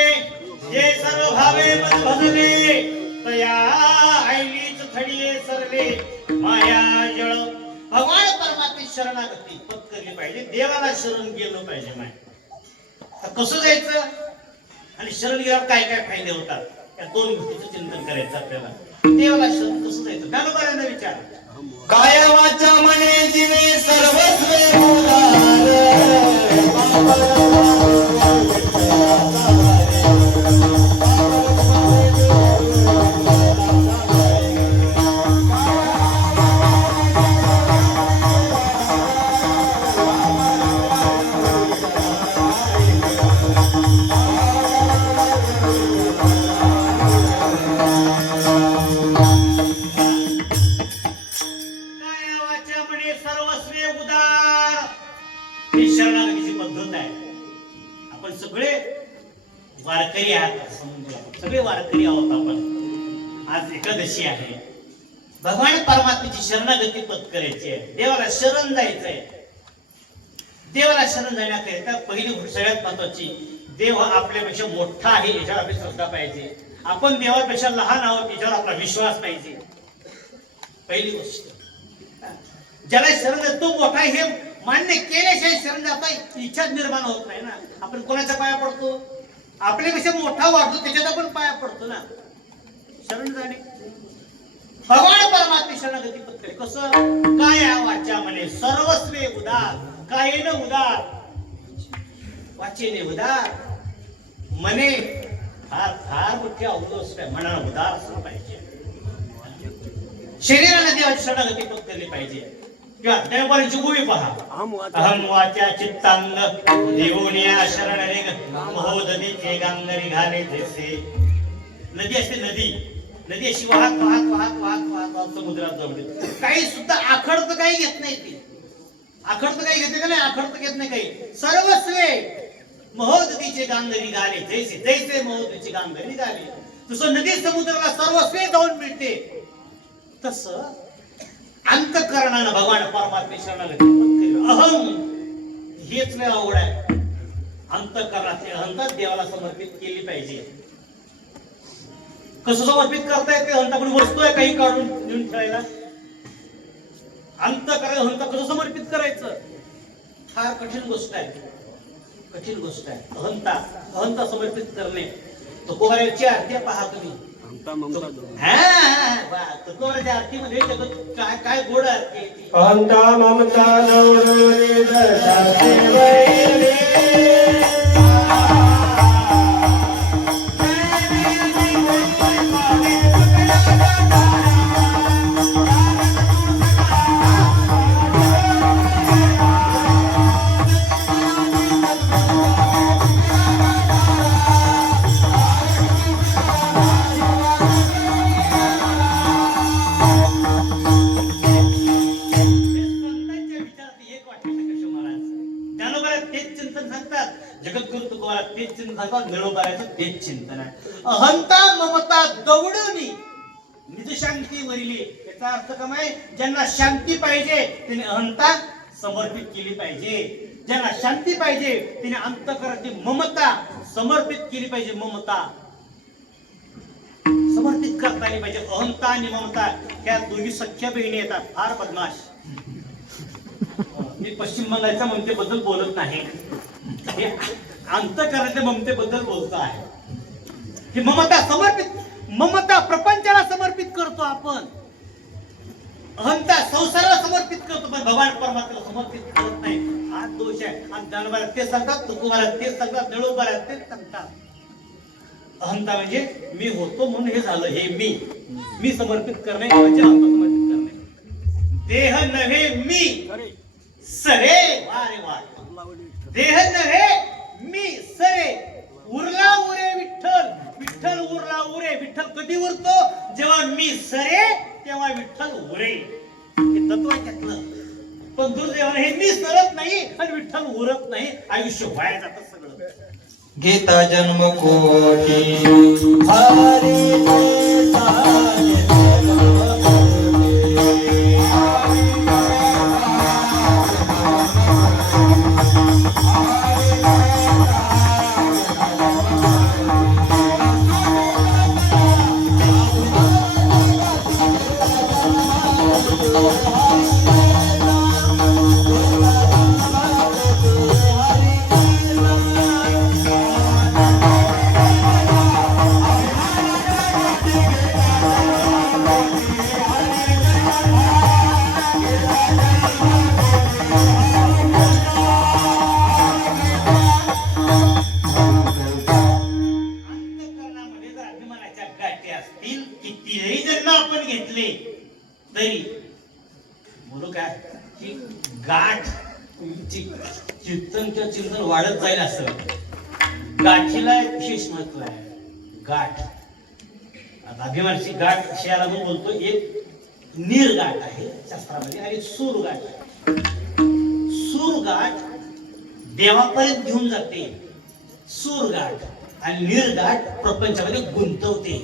जे सर्व भावे मज भजले तया आईलीच थडिये सरले. माया जळ भगवान परमात्मे शरणागती पत्करली पाहिजे. देवाला शरण गेलो पाहिजे. माय कसं जायचं आणि शरण गेल्यावर काय काय फायदे होतात या दोन गोष्टीचं चिंतन करायचं आपल्याला. देवाला शरण कसं जायचं? ज्ञानोबांना विचार. काय वाचा म्हणे जीवे सर्वस्वे उदार. आपण सगळे वारकरी आहात असं म्हणतो. सगळे वारकरी आहोत आपण. आज एकादशी आहे. भगवान परमात्म्याची शरणागती पत्करायची आहे. देवाला शरण जायचंय. देवाला शरण जाण्याकरिता पहिली गोष्ट सगळ्यात महत्वाची, देव आपल्यापेक्षा मोठा आहे याच्यावर आपली श्रद्धा पाहिजे. आपण देवापेक्षा लहान आहोत याच्यावर आपला विश्वास पाहिजे. पहिली गोष्ट, ज्याला शरण तो मोठा हे मान्य केल्याशिवाय शरण जाता इच्छाच निर्माण होत नाही ना. आपण कोणाच्या पाया पडतो? आपल्यापेक्षा मोठा वाटतो त्याच्यात आपण पाया पडतो ना. शरण जाणे भगवान परमात्मे शरणागती पत्करे. कसं? काय वाचा म्हणे सर्वस्वे उदार. कायेन उदार, वाचेने उदार, मने फार फार मोठी अवघड काय मनाला उदार असलं पाहिजे. शरीराला देवाची शरणागती पत्करली पाहिजे. किंवा देवाची गोळी पहा. अहम वाचा चित्तांग देवोनिया शरण रेग महोदधीचे गांगरी घाले जैसे. नदी असते नदी. नदी अशी वाहत वाहत वाहत वाहत वाहत वाहत समुद्रात जवळ. काही सुद्धा आखडतं काही घेत नाही ती. आखडतं काही घेते का नाही? आखडतं घेत नाही काही. सर्वस्वे महोदधीचे गांगरी घाले जैसे. जैसे महोदधीची गांगरी घाले. जसं नदी समुद्राला सर्वस्वी जाऊन मिळते, तस अंतःकरणानं भगवान परमात्मे शरणागती केलं. अहम हेच लय अवघड आहे. अंतःकरणाची अहंता देवाला समर्पित केली पाहिजे. कसं समर्पित करता येते? अहंताकडे वस्तू आहे काही काढून नेऊन ठेवायला? अंतःकरण अहंता कसं समर्पित करायचं? फार कठीण गोष्ट आहे, कठीण गोष्ट आहे. अहंता समर्पित करणे. तुकोबाराची आरती पहा तुम्ही. तुकोबाराच्या आरतीमध्ये काय काय गोड आरती आहे ती. अहंता ममता दौडले दर्शाते वैले. तेच चिंतन आहे. अहंता ममता दौडणी निज शांती वरिली. याचा अर्थ काय? ज्यांना शांती पाहिजे त्यांनी अहंता समर्पित केली पाहिजे. ज्यांना शांती पाहिजे त्यांनी अंतःकरणाची ममता समर्पित केली पाहिजे. ममता समर्पित करता आली पाहिजे. अहंता आणि ममता ह्या दोन्ही सख्या बहिणी येतात. फार बदमाश. मी पश्चिम बंगालच्या ममतेबद्दल बोलत नाही, हे अंतःकरणाच्या ममतेबद्दल बोलतो आहे. ही ममता समर्पित, ममता प्रपंचाला समर्पित करतो आपण. अहंता संसाराला समर्पित करतो, पण भगवान परमात्म्याला समर्पित करत नाही. हा दोष आहे. आणि ज्ञानोबाला ते सांगतात, तुकोबाला तेच सांगतात, निळोबाला तेच सांगतात. अहंता म्हणजे मी होतो म्हणून हे झालं, हे मी समर्पित करणे म्हणजे अहंता समर्पित करणे. देह नव्हे मी सरे. वारे वा. देह नव्हे मी सरे. उरला उरे विठ्ठल. विठ्ठल उरला उरे. विठ्ठल कधी उरतो? जेव्हा मी सरे तेव्हा विठ्ठल उरे. हे तत्व आहे त्यातलं. पण दुर्दैवाने हे मी सरत नाही आणि विठ्ठल उरत नाही. आयुष्य वाया जातं सगळं. गीता जन्म कोटी हरी तरी बोलू काय की गाठ चिंतन वाढत जाईल. असं गाठीला एक विशेष महत्व आहे. गाठ आता अभिमानाची गाठ शियाला म्हणून बोलतो. एक निर्गाठ आहे शास्त्रामध्ये आणि सूरगाठ आहे. सूरगाठ देवापर्यंत घेऊन जाते. सूरगाठ आणि निर्गाठ प्रपंचामध्ये गुंतवते.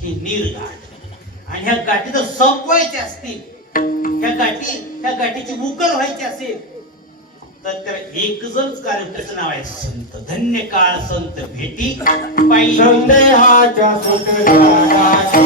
ही निर्गाठ. आणि ह्या गाठी जर संपवायच्या असतील, त्या गाठीची उकल व्हायची असेल तर त्याला एकच कारण, त्याचं नाव आहे संत. धन्य काळ संत भेटी पायी. संदेहाच्या सुखदाचे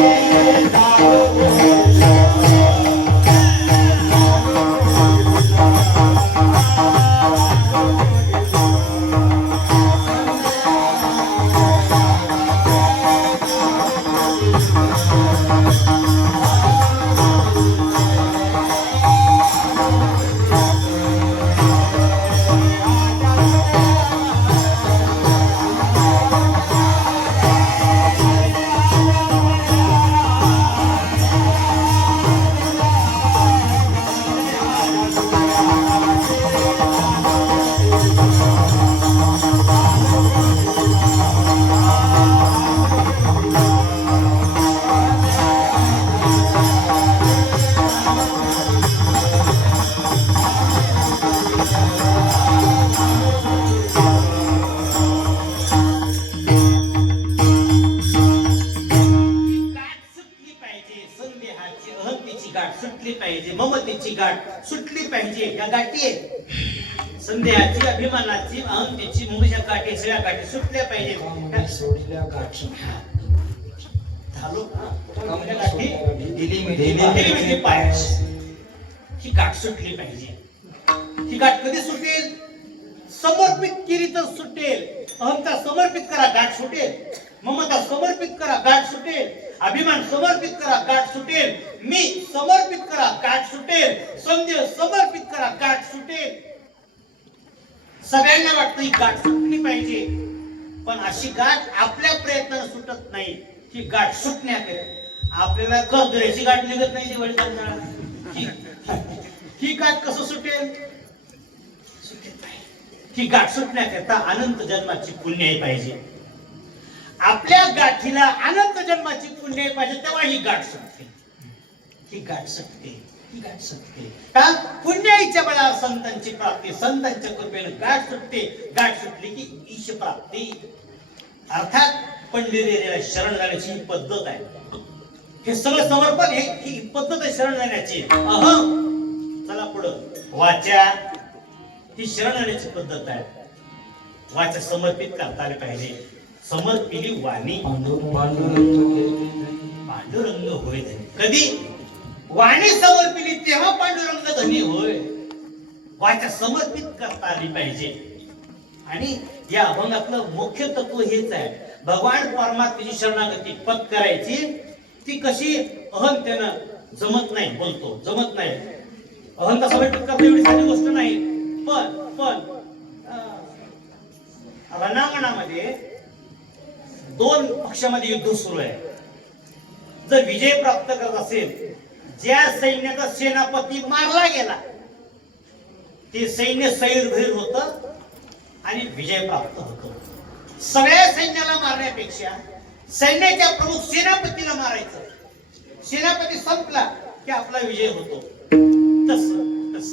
गाठ सुटली पाहिजे, ममतेची गाठ सुटली पाहिजे. या गाठी आहेत संदेहाची, अभिमानाची, अहंतेची, मुंबईच्या गाठी, सगळ्या गाठी सुटल्या पाहिजे. सोडल्या गाठी झालो ना गाठी दिली पाय. ही गाठ सुटली पाहिजे. ही गाठ कधी सुटेल? समर्पित केली तर सुटेल. अहंता समर्पित करा, गाठ सुटेल. ममता समर्पित करा, गाठ सुटेल. अभिमान समर्पित करा, गाठ सुटेल. मी समर्पित करा, गाठ सुटेल. संदेह समर्पित करा, गाठ सुटेल. सगळ्यांना वाटतं ही गाठ सुटली पाहिजे, पण अशी गाठ आपल्या प्रयत्नाने सुटत नाही. ही गाठ सुटण्याकरिता आपल्याला कर्दळ्याची गाठ निघत नाही. ही गाठ कसं सुटेल? ही गाठ सुटण्याकरिता अनंत जन्माची पुण्याई पाहिजे. आपल्या गाठीला अनंत जन्माची पुण्याई पाहिजे, तेव्हा ही गाठ सुटते. ही गाठ सुटते. ही गाठ सुटते का? पुण्याईच्या बळावर संतांची प्राप्ती, संतांच्या कृपेने गाठ सुटते. गाठ सुटली की ईश प्राप्ती. अर्थात पंढरीला शरण जाण्याची ही पद्धत आहे. हे सगळं समर्पण ही पद्धत आहे शरण जाण्याची. चला पुढं. वाचा ही शरण जाण्याची पद्धत आहे. वाचा समर्पित करता आली पाहिजे. समर्पिली वाणी पांडुरंग होय धनी. कधी वाणी समर्पिली तेव्हा पांडुरंग धनी होय. वाचा समर्पित करता आली पाहिजे. आणि या अभंगातलं मुख्य तत्व हेच आहे. भगवान परमात्म्याची शरणागती पत्करायची. ती कशी? अहंतेनं जमत नाही. बोलतो जमत नाही. अहंता समर्पित करता एवढी साधी गोष्ट नाही. पण रणांगणामध्ये दोन पक्षामध्ये युद्ध सुरू आहे. जर विजय प्राप्त करत असेल, ज्या सैन्याचा सेनापती मारला गेला ते सैन्य सैरभैर होत आणि विजय प्राप्त होतो. सगळ्या सैन्याला मारण्यापेक्षा सैन्याच्या प्रमुख सेनापतीला मारायचं. सेनापती संपला की आपला विजय होतो. तस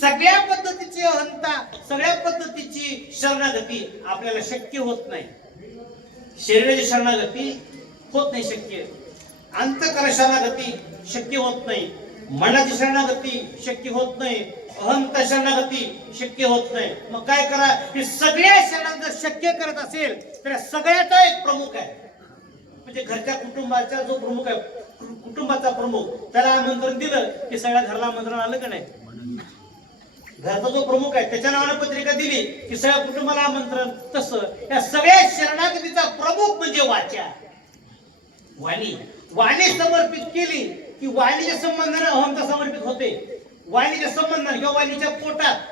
सगळ्या पद्धतीची अहंता, सगळ्या पद्धतीची शरणागती आपल्याला शक्य होत नाही. शरीराची शरणागती होत नाही शक्य. अंतःकरण शरणागती शक्य होत नाही. मनाची शरणागती शक्य होत नाही. अहंता शरणागती शक्य होत नाही. मग काय करा? की सगळ्या शरणागत शक्य करत असेल तर सगळ्याचा एक प्रमुख आहे. म्हणजे घरच्या कुटुंबाचा जो प्रमुख आहे, कुटुंबाचा प्रमुख, त्याला आमंत्रण दिलं की सगळ्या घराला आमंत्रण आलं का नाही? घरचा जो प्रमुख आहे त्याच्या नावाने पत्रिका दिली की सगळ्या कुटुंबाला आमंत्रण. तसं या सगळ्या शरणागतीचा प्रमुख म्हणजे वाचा. वाणी समर्पित केली की वाणीच्या संबंधाने अहंता समर्पित होते. वाणीच्या संबंधाने किंवा वाणीच्या पोटात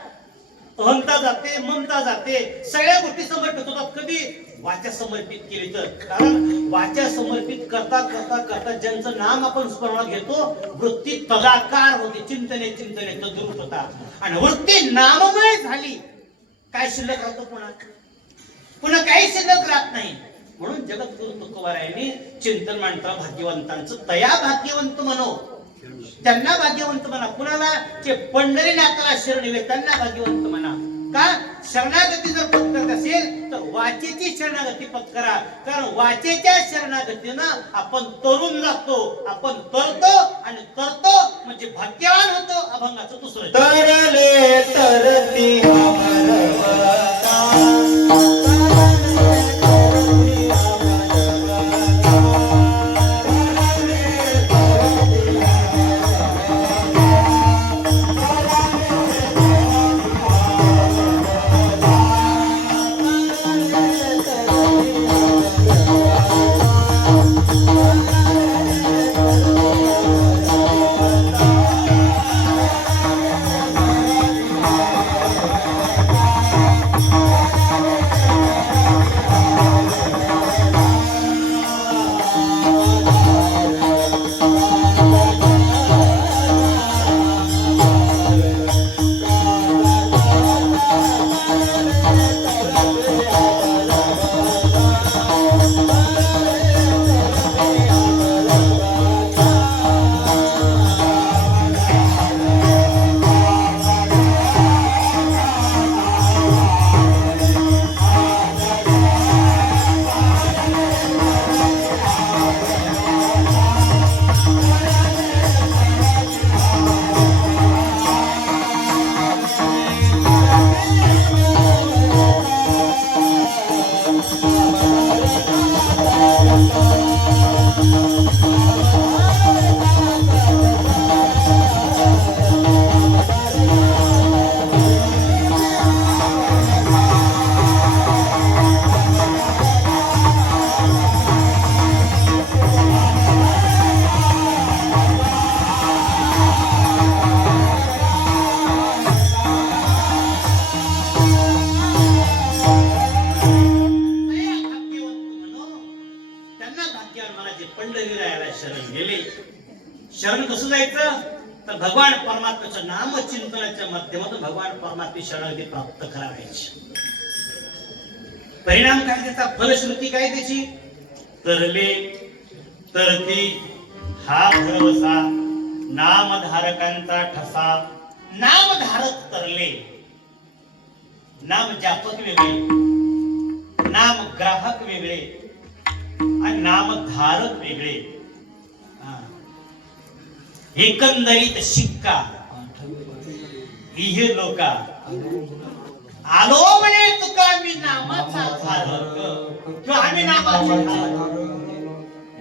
अहंता जाते, ममता जाते, सगळ्या गोष्टी समर्पित होतात. कधी? वाचा समर्पित केली तर. कारण वाचा समर्पित करता करता करता ज्यांचं नाम आपण स्मरणात घेतो, वृत्ती तदाकार होते. चिंतने तद्रूप होता. आणि वृत्ती नाममय झाली, काय शिल्लक राहतो? पुन्हा काही शिल्लक राहत नाही. म्हणून जगद्गुरु तुकोबारायांनी चिंतन मांडता भाग्यवंतांचं तया भाग्यवंत म्हणो. त्यांना भाग्यवंत म्हणा. कुणाला? जे पंढरीनाथाला शरण त्यांना भाग्यवंत म्हणा. का? शरणागती जर पत्करत असेल तर वाचेची शरणागती पत्करा. कारण वाचेच्या शरणागतीनं आपण तरुण जातो, आपण तरतो आणि करतो म्हणजे भाग्यवान होतो. अभंगाचं दुसरं तरले तरती तरी राहायला शरण गेले. शरण कसं जायचं तर भगवान परमात्म्याचं नामचिंतनाच्या माध्यमातून भगवान परमात्मे शरणागती प्राप्त करायची. परिणाम काय त्याचा, फलश्रुती काय त्याची, तरले तरती हा भरवसा नामधारकांचा ठसा. नामधारक तरले, नाम जापक वेगळे, नाम ग्राहक वेगळे आणि नामधारक वेगळे. एकंदरीत शिक्का इहे लोका आलो म्हणे तुका मी नामाचा धारक किंवा आम्ही नामाचे धारक.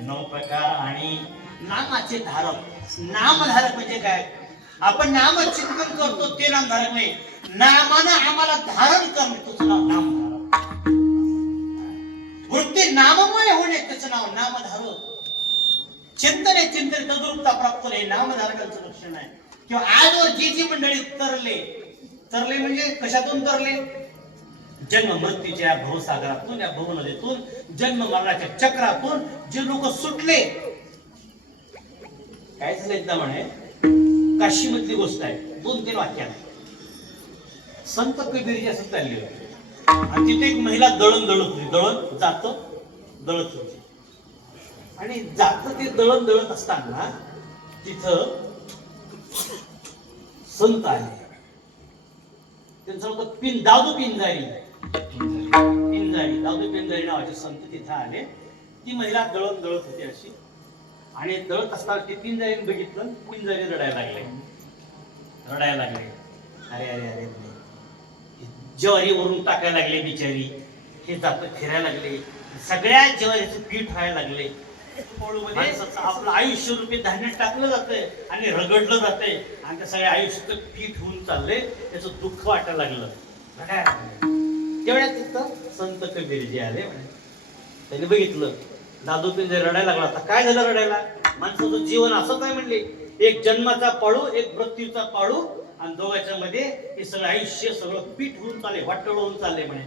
9 प्रकार आणि नामाचे धारक. नामधारक म्हणजे काय, आपण नाम चिंतन करतो ते नामधारक नाही, नामानं आम्हाला धारण करणे तुझं नाव नामधारक. वृत्ती नाममय होणे त्याचं नाव नामधारक. चिंतन तद्रूपता प्राप्त होणे नामधारकांचं लक्षण आहे. किंवा आजवर जी मंडळी तरले, तरले म्हणजे कशातून तरले, जन्म मृत्यूच्या भवसागरातून, या भवनदीतून, जन्म मरणाच्या चक्रातून जे लोक सुटले. काय झालं एकदा म्हणे, काशी मधली गोष्ट आहे, 2-3 वाक्यात. संत कबीरजी असं चालली होती आणि तिथे एक महिला दळण दळत होती. दळण जात दळत होती आणि जात ते दळण दळत असताना तिथं संत आले. त्यांचं होतं दादू पिंजारी. दादू पिंजारी नावाचे संत तिथे आले. ती महिला दळण दळत होती अशी, आणि दळत असताना ते पिंजारीने बघितलं, पिंजारी रडायला लागले. अरे अरे अरे ज्वारी वरून टाकायला लागले बिचारी. हे जात फिरायला लागले, सगळ्या ज्वारीचं पीठ व्हायला लागले. आपलं आयुष्य रुपये धान्य टाकलं जातंय आणि रगडलं जातंय आणि त्या सगळ्या आयुष्याचं पीठ होऊन चाललंय. त्याचं दुःख वाटायला लागलं. तेवढ्यात तिथं संत कबीरजी आले. त्यांनी बघितलं दादू पिंजारी रडायला लागला. आता काय झालं रडायला, माणसाचं जीवन असंच आहे म्हणले, एक जन्माचा पाळू, एक मृत्यूचा पाळू, आणि दोघांच्या मध्ये हे सगळं आयुष्य सगळं पीठ होऊन चालले, वाटोळ होऊन चालले म्हणे.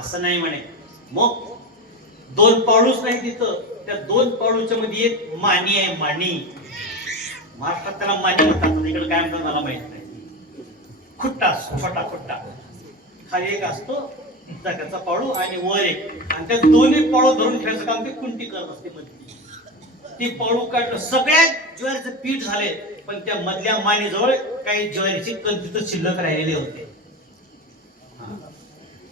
असं नाही म्हणे. मग 2 पाळूच नाही तिथं, त्या 2 पाळूच्या मध्ये एक मानी आहे. मानी, महाराष्ट्रात त्याला मानी म्हणतात, इकडे काय म्हणतात मला माहित नाही. खुट्टा, छोटा खुट्टा, खाली एक असतो त्याचा पाळू आणि वर एक, आणि त्या दोन्ही पाळू धरून ठेवायचं काम ते कुंटी करत असते मध्ये. ती पाळू काढलं, सगळ्या ज्वारीचं पीठ झाले, पण त्या मधल्या मानेजवळ काही ज्वारीची कणती शिल्लक राहिलेली होते.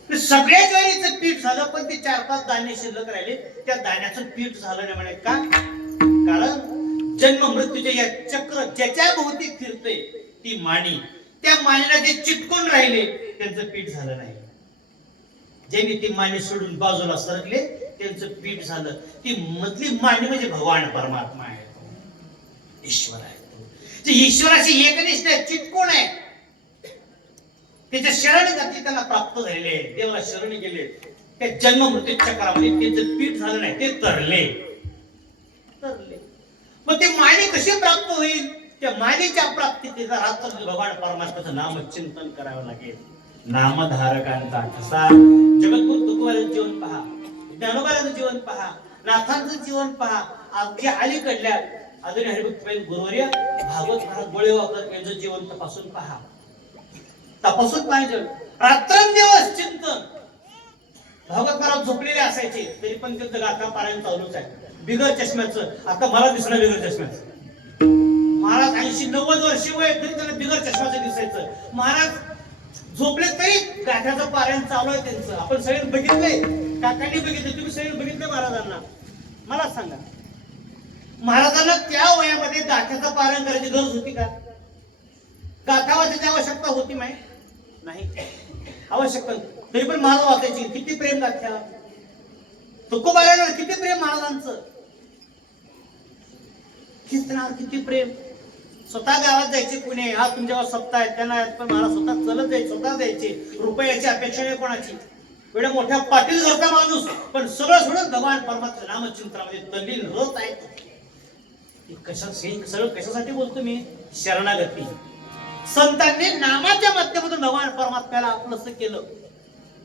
सगळ्या ज्वारीचं पीठ झालं, पण ते 4-5 दाणे शिल्लक राहिले. त्या दाण्याचं पीठ झालं नाही म्हणे. का, कारण जन्म मृत्यूचे या चक्र ज्याच्या भोवती फिरते ती माणी, त्या मानेला जे चिटकून राहिले त्यांचं पीठ झालं नाही. ज्यांनी ती माने सोडून बाजूला सरकले त्यांचं पीठ झालं. ती मधली माने म्हणजे भगवान परमात्मा आहे, ईश्वर आहे. ते ईश्वराशी एकनिष्ठ आहे, चिटकून आहे. त्याच्या शरणगती त्यांना प्राप्त झालेले आहे. देवाला शरण गेले, त्या जन्म मृत्यू चक्रामध्ये त्यांचं पीठ झालं नाही, ते तरले. मग ते माने कसे प्राप्त होईल, त्या मानेच्या प्राप्तीचा रात्र भगवान परमात्म्याचं नामचिंतन करावं लागेल. नामधारकांचा ठसा. जगद्गुरु तुकोबाराचं जीवन पहा, ज्ञानोबाराचं जीवन पहा, नाथांचं जीवन पहा, अगदी अलीकडल्या आदरणीय हरिभक्त गुरुवर्य भागवत महाराज गोळेगावकर यांचं जीवन तपासून पहा. तपासून पाहिजे. रात्रंदिवस चिंतन. भागवत महाराज झोपलेले असायचे तरी पण त्यांचं गाथा पारायण चालूच आहे. बिगर चष्म्याचं, आता मला दिसणार बिगर चष्म्याचं. महाराज 80-90 वर्ष वय तरी त्यांना बिगर चष्म्याचं दिसायचं. महाराज झोपले तरी गाथ्याचं पारायण चालू आहे त्यांचं. आपण सगळे बघितलंय, काकांनी बघितलं, तुम्ही सगळे बघितलं महाराजांना. मला सांगा, महाराजांना त्या वयामध्ये गाथ्याचं पारायण करायची गरज होती का? गाथा वाचायची आवश्यकता होती नाही, आवश्यकता. तरी पण महाराज वाचायची. किती प्रेम गाथ्या, तुकोबारावर किती प्रेम महाराजांचं, कीर्तनावर किती प्रेम. स्वतः गावात जायचे, पुणे हा तुमच्यावर सत्ता आहे त्यांना, पण महाराज स्वतः चलत जायचे, स्वतः जायचे. रुपयाची अपेक्षा नाही कोणाची. एवढ्या मोठ्या पाटील घरचा माणूस, पण सगळं सोडून भगवान परमात्मा नामचिंतनामध्ये तल्लीन रत आहे. सगळं कशासाठी बोलतो मी? शरणागती. संतांनी नामाच्या माध्यमातून भगवान परमात्म्याला आपलंसं केलं,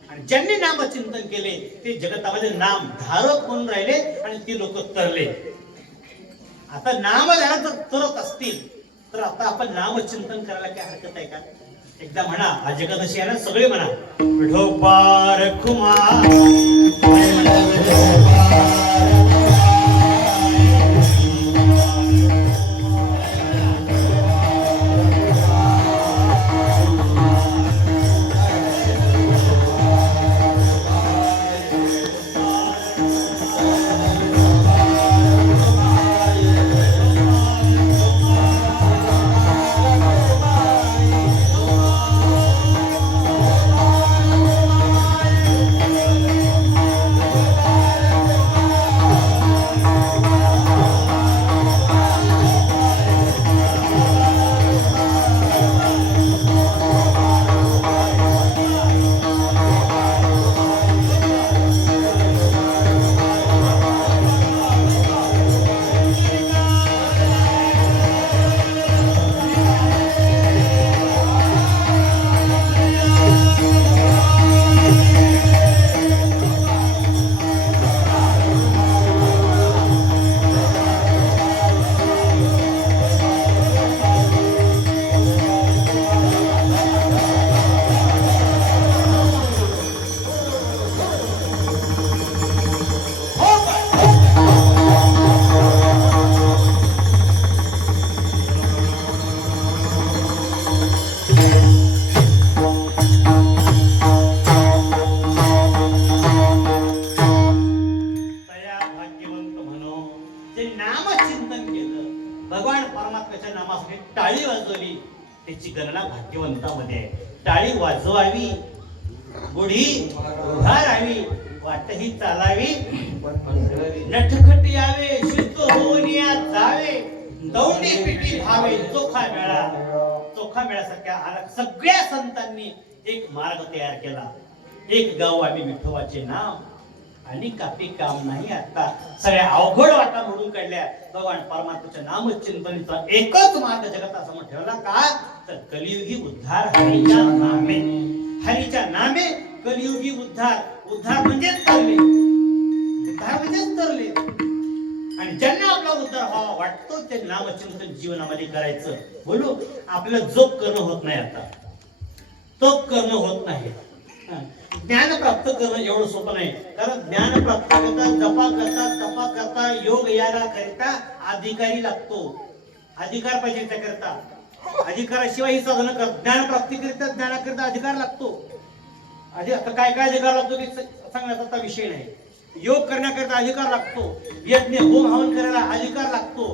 आणि ज्यांनी नामचिंतन केले ते जगतामध्ये नाम धारक म्हणून राहिले आणि ती लोक तरले. आता नामध्यानात जर करत असतील तर आता आपण नामचिंतन करायला काय हरकत आहे का? एकदा म्हणा, आज एकादशी आहे ना, सगळे म्हणा विठोबार कुमार भगवान परमात्म्याच्या नामासाठी टाळी वाजवली, त्याची गणना भाग्यवंतामध्ये आहे. टाळी वाजवावी, गुढी उभा राहावी, वाटही चालावी, नटखट यावे, शुद्ध होऊन या जावे, दौंडी पिटी भावे, चोखा मेळासारख्या सगळ्या संतांनी एक मार्ग तयार केला. एक गाव आम्ही विठोबाचे नाव आणि कापी काम नाही. आता सगळ्या अवघड वाटा मोडून काढल्या. भगवान परमात्म्याच्या नामचिंतनाचा एकच मार्ग जगतात समोर ठेवला का, तर कलियुगी उद्धार हरीच्या नामे. हरीच्या नामे कलियुगी उद्धार. उद्धार म्हणजेच तरले, उद्धार म्हणजेच तरले. आणि ज्यांना आपला उद्धार व्हावा वाटतो ते नामचिंतन जीवनामध्ये करायचं. बोलू, आपल्याला जोप करणं होत नाही, आता तप करणं होत नाही. ज्ञान प्राप्त करणं एवढं सोपं नाही. कारण ज्ञान प्राप्त करता, जपा करता, तपा करता, योग यायला करता अधिकारी लागतो. अधिकार पाहिजे त्याकरता. अधिकाराशिवाय ही साधन कर. ज्ञान प्राप्ती करता, ज्ञानाकरता अधिकार लागतो. आता काय काय अधिकार लागतो ते सांगण्याचा विषय नाही. योग करण्याकरता अधिकार लागतो. यज्ञ होम हवन करायला अधिकार लागतो.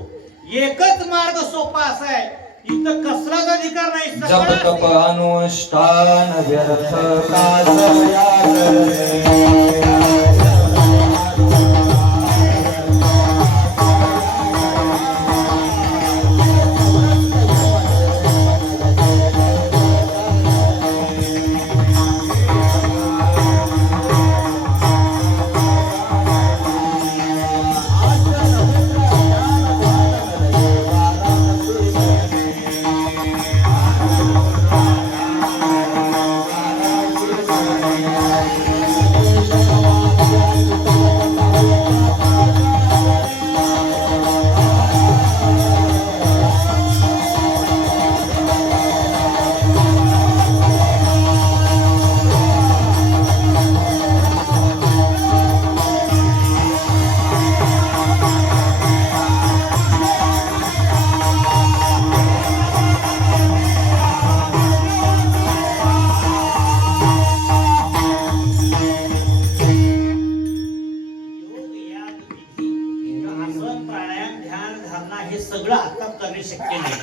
एकच मार्ग सोपा असा आहे, इथं कसलाच अधिकार नाही. जप तप अनुष्ठान व्यर्थ काजया करणे. शक्य नाही,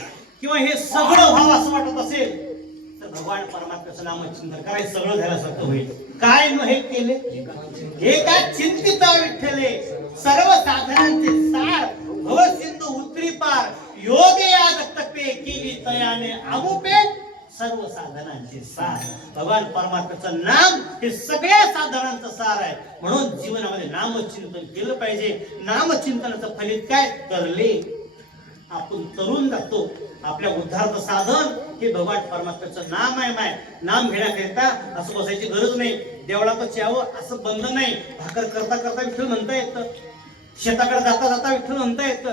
किंवा हे सगळं व्हावं असं वाटत असेल तर भगवान परमात्म्याचं नामचिंतन करायचं, सगळं झाल्यासारखं होईल. काय न हे केले, हे काय चिंतिता विठ्ठले, सर्व साधनांचे सार, भव सिंधू उतरी पार, योग याग तपे केली तयाने अमुपे, सर्व साधनांचे सार. भगवान परमात्म्याचं नाम हे सगळ्या साधनांचं सार आहे. म्हणून जीवनामध्ये नामचिंतन केलं पाहिजे. नामचिंतनाचं फलित काय, तरले आपण तरुण जातो. आपल्या उद्धाराचं साधन हे भगवान परमात्म्याचं नाम आहे. नाम घेण्याकरिता असं बसायची गरज नाही. देवळातच यावं असं बंधन नाही. भाकर करता करता विठ्ठल म्हणता येतं, शेताकडे जाता जाता विठ्ठल म्हणता येतं,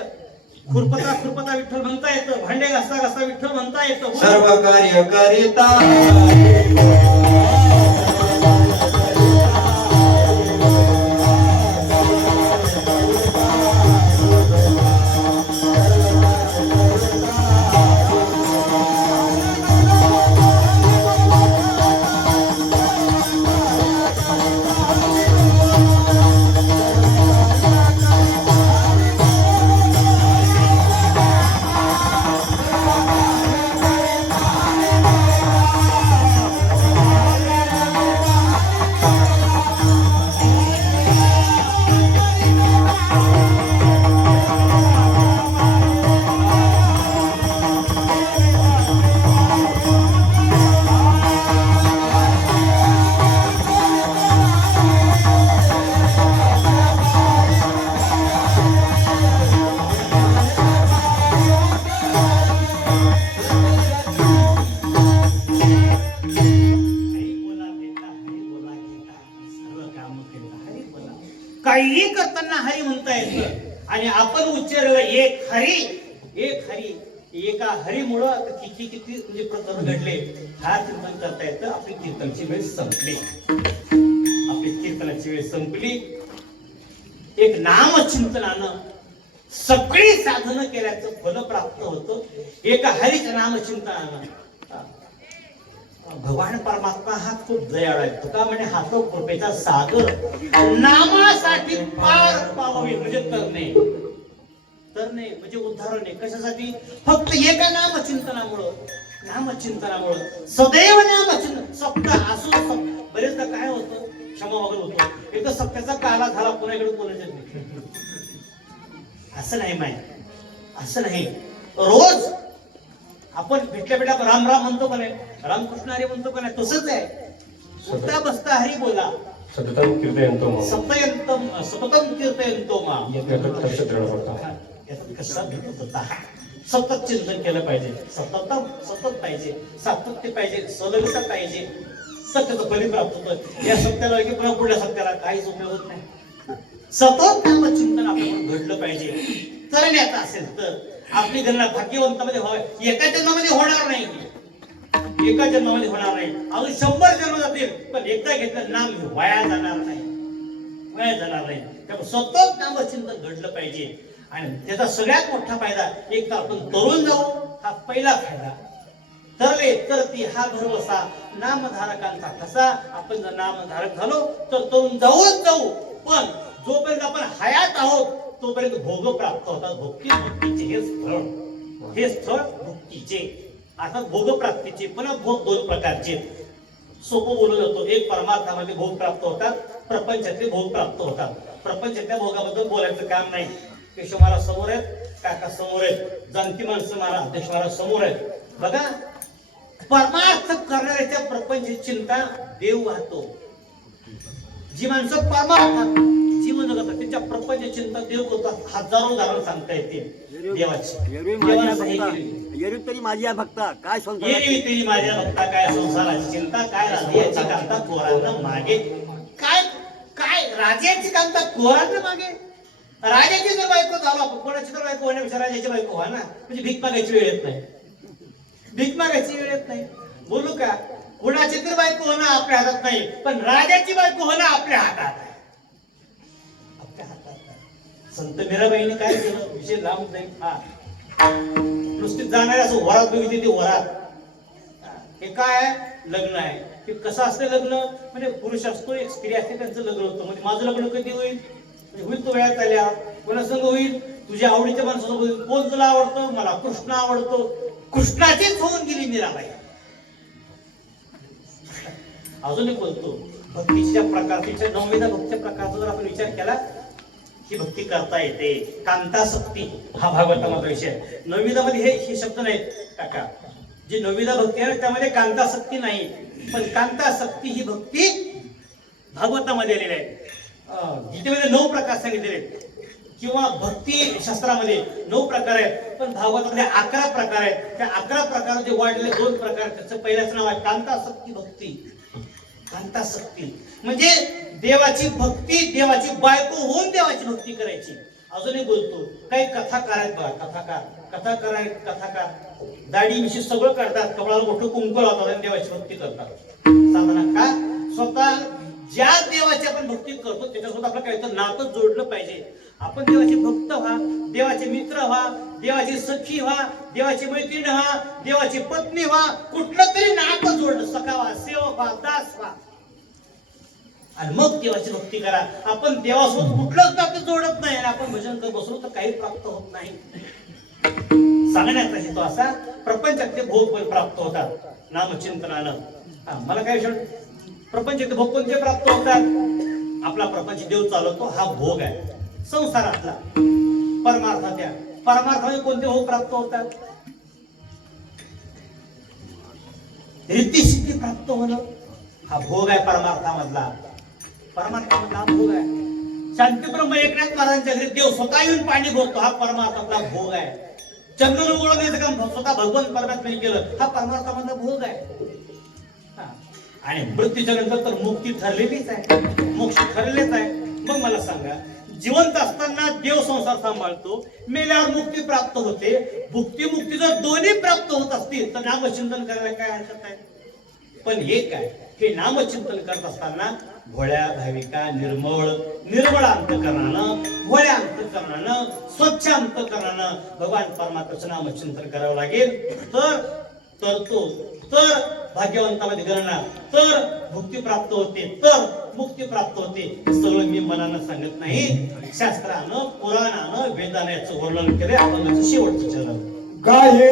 खुरपता विठ्ठल म्हणता येतं, भांडे घासता विठ्ठल म्हणता येतं. सर्व कार्य करिता काहीही करताना हरी म्हणता येतं. आणि आपण उच्चारलं एक हरी, एका हरीमुळं किती म्हणजे प्रकरण घडले हा चिंतन करता येतं. आपली कीर्तनाची वेळ संपली. एक नामचिंतनानं सगळी साधनं केल्याचं फल प्राप्त होतं. एका हरीच्या नामचिंतनानं. भगवान परमात्मा हा खूप दयाळू आहे. तुका म्हणे हा तो कृपेचा सागर, नामासाठी पार पावावे म्हणजे तरणे म्हणजे उद्धारण आहे. कशासाठी? फक्त एका नामचिंतनामुळं सदैव नामचिंतन. सप्ताह असून बरेचदा काय होतं, क्षमा वगैरे होतो, एक तर सप्त्याचा काला झाला पुन्हा इकडे बोलायचं नाही. असं नाही माहिती, असं नाही. रोज आपण भेटल्या राम राम म्हणतो का नाही, रामकृष्ण हरी म्हणतो का नाही, तसंच आहे. उठता बसता हरी बोला. सततम कीर्तयन्तो मां. सततम कीर्तयन्तो मां. सतत चिंतन केलं पाहिजे. सतत पाहिजे, सातत्य पाहिजे, सलगता पाहिजे. सत्याचं फलित प्राप्त होतं. या सत्याला की पुन्हा पुढल्या सत्याला काहीच उपयोग होत नाही. सतत नामचिंतन आपण घडलं पाहिजे. तरण्याचं असेल तर आपली गणना भाग्यवंतामध्ये व्हावी. एका जन्मामध्ये होणार नाही. अजून 100 जन्म जातील, पण एकदा घेतलं नाम वाया जाणार नाही. त्यामुळे सतत नामचिंतन घडलं पाहिजे. आणि त्याचा सगळ्यात मोठा फायदा, एक तर आपण तरुण जाऊ, हा पहिला फायदा. ठरले तर ती हा भरवसा नामधारकांचा ठसा. आपण जर नामधारक झालो तर तरुण जाऊ. पण जोपर्यंत आपण हयात आहोत तोपर्यंत भोग प्राप्त होतात. भक्तीचे हे स्थळ भक्तीचे, अर्थात भोग प्राप्तीचे. पुन्हा भोग 2 प्रकारचे. सोपं बोलू जातो. एक परमार्थामध्ये भोग प्राप्त होतात, प्रपंचातले भोग प्राप्त होतात. प्रपंचातल्या भोगाबद्दल बोलायचं काम नाही. केशव महाराज समोर आहेत, काका समोर आहेत, जानकी माणसं महाराज, अध्यक्ष महाराज समोर आहेत. बघा, परमार्थ करणाऱ्याच्या प्रपंच चिंता देव वाहतो. जी माणसं परमार्थात जीवन जगतात त्यांच्या प्रपंच चिंता देव करतात. हजारो उदाहरण सांगता येतील देवाची. येरी तरी माझ्या भक्ता काय तरी माझ्या भक्ता काय संसाराची चिंता, काय राजाची कांता कोरांना मागे. काय राजाची कांता कोरांना मागे. राजाची जर बायको झालो आपण, कोणाची तर बायको होण्यापेक्षा राजाची बायको व्हा ना, म्हणजे भीक मागायची वेळ येत नाही. बोलू का, कोणाची तर बायको होणं आपल्या हातात नाही, पण राजाची बायको होणं आपल्या हातात आहे. संत मीराबाईने काय केलं, विषय लांब नाही. नुसती जाणारे असं वरात बघितली, ती वरात. हे काय लग्न आहे. हे कसं असतं लग्न, म्हणजे पुरुष असतो, एक स्त्री असते, त्यांचं लग्न होतं. म्हणजे माझं लग्न कधी होईल, होईल तो वेळात आल्या. कोणा संग होईल, तुझ्या आवडीच्या माणसासोबत होईल. कोण तुला आवडतो, मला कृष्ण आवडतो. कृष्णाचीच होऊन गेली मीराबाई. अजून एक बोलतो, भक्तीच्या प्रकारच्या 9व्या भक्तीच्या प्रकारचा जर आपण विचार केला, ही भक्ती करता येते. कांतासक्ती हा भागवतामधला विषय आहे. 9व्या मध्ये हे शब्द नाहीत काका. जी 9व्या भक्ती आहे त्यामध्ये कांतासक्ती नाही, पण कांतासक्ती ही भक्ती भागवतामध्ये आलेली आहे. गीतेमध्ये 9 प्रकार सांगितलेले आहेत, किंवा भक्ती शास्त्रामध्ये 9 प्रकार आहेत, पण भागवतामध्ये 11 प्रकार आहेत. त्या 11 प्रकाराचे वाढलेले 2 प्रकार. त्याचं पहिल्याचं नाव आहे कांतासक्ती भक्ती. कांतासक्ती म्हणजे देवाची भक्ती, देवाची बायको होऊन देवाची भक्ती करायची. अजूनही बोलतो. काही कथाकार आहेत बघा, कथाकार दाढी मिशी सगळं करतात, कमळाला मोठं कुंकू लावतात आणि देवाची भक्ती करतात. साधारण का स्वतः ज्या देवाची आपण भक्ती करतो त्याच्यासोबत आपलं काहीतरी नातं जोडलं पाहिजे. आपण देवाचे भक्त व्हा, देवाचे मित्र व्हा, देवाची सखी व्हा, देवाची मैत्रीण व्हा, देवाची पत्नी व्हा, कुठलं तरी नातं जोडलं, सखा व्हा, सेवक व्हा, दास व्हा आणि मग देवाची भक्ती करा. आपण देवासोबत कुठलंच नातं जोडत नाही आणि आपण भजन करत बसलो तर काही प्राप्त होत नाही. सांगण्याचा हेतू असा, प्रपंचातले भोग प्राप्त होतात नामचिंतनानं. मला काय विषय, प्रपंचातले भोग कोणते प्राप्त होतात? आपला प्रपंच देव चालवतो हा भोग आहे संसारातला. परमार्थाच्या परमार्थामध्ये कोणते भोग प्राप्त होतात? रिद्धी प्राप्त होणं हा भोग आहे परमार्थामधला. परमार्थामधला भोग आहे. शांतीब्रह्म एकनाथ महाराजांच्या घरी देव स्वतः येऊन पाणी भरतो हा परमार्थातला भोग आहे. चंद्र उघडण्याचं काम स्वतः भगवान परमात्म्याने केलं हा परमार्थामधला भोग आहे. आणि मृत्यूच्या नंतर तर मुक्ती ठरलेलीच आहे, मोक्ष ठरलेच आहे. मग मला सांगा, जिवंत असताना देव संसार सांभाळतो, मेल्यावर मुक्ती प्राप्त होते. भुक्ती मुक्ती जर दोन्ही प्राप्त होत असतील तर नामचिंतन करायला काय हरकत आहे? पण हे काय, हे नामचिंतन करत असताना भोळ्या भाविका निर्मळ अंतकरणानं, भोळ्या अंतकरणानं, स्वच्छ अंतकरणानं भगवान परमात्म्याचं नामचिंतन करावं लागेल. तर भाग्यवंतामध्ये गणना, तर भुक्ती प्राप्त होते, तर मुक्ती प्राप्त होते. हे सगळं मी मनानं सांगत नाही, शास्त्रानं, पुराणानं, वेदानं याचं वर्णन केले. आपण शेवटचं चरण गायले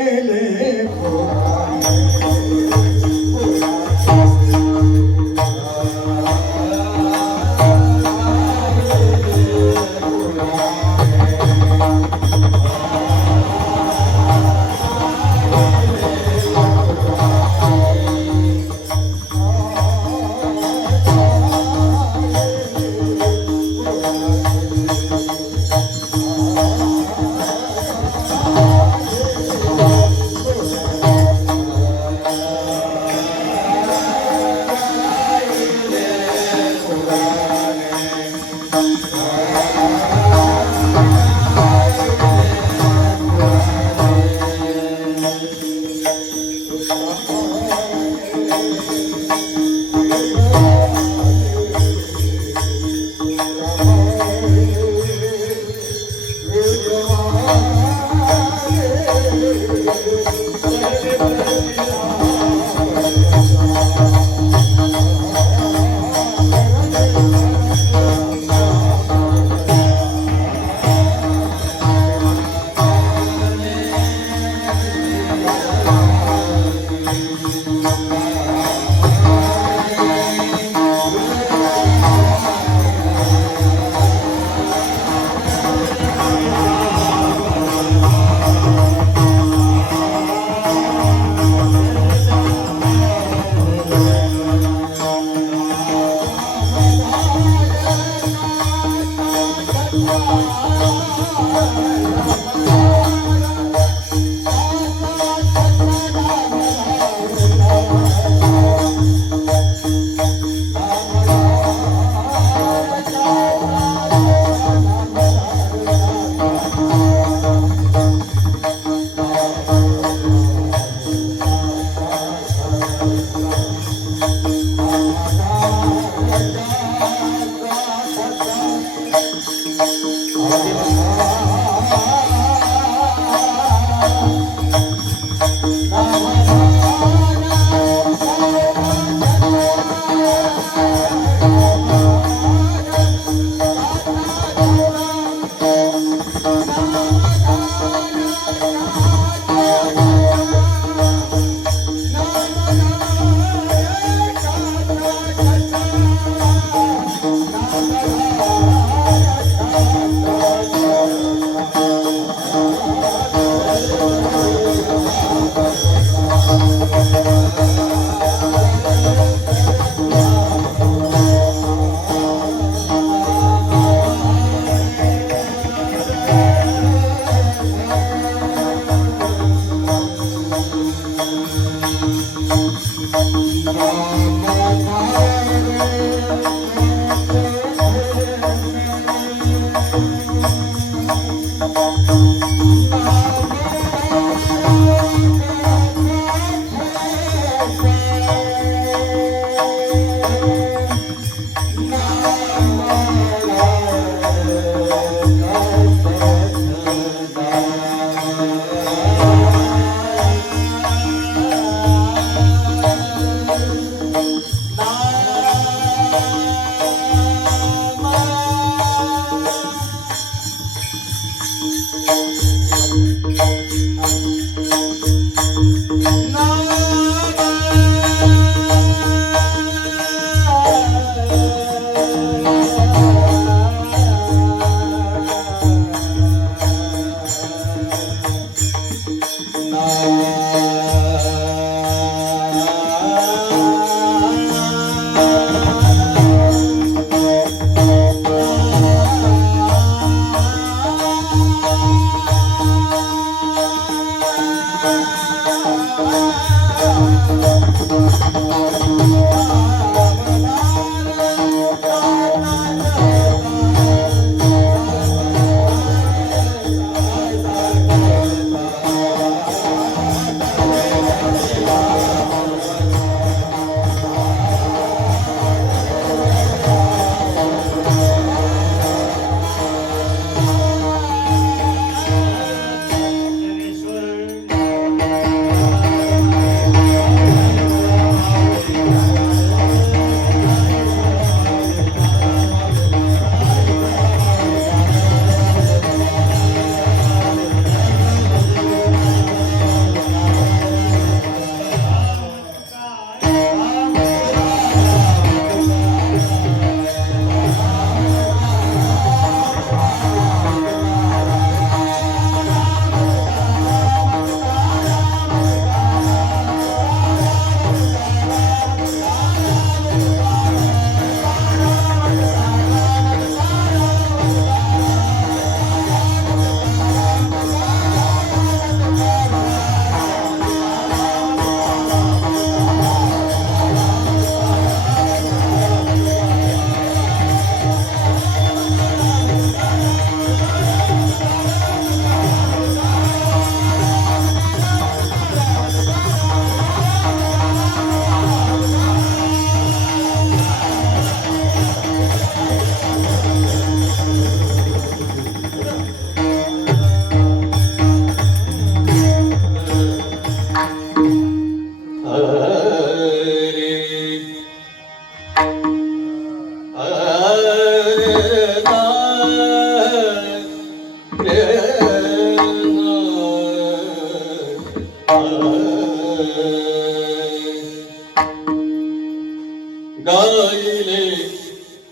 गाइले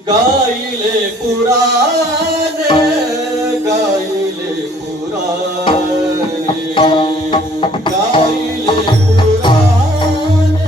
गाइले पुराने गाइले पुराने गाइले पुराने गाइले पुराने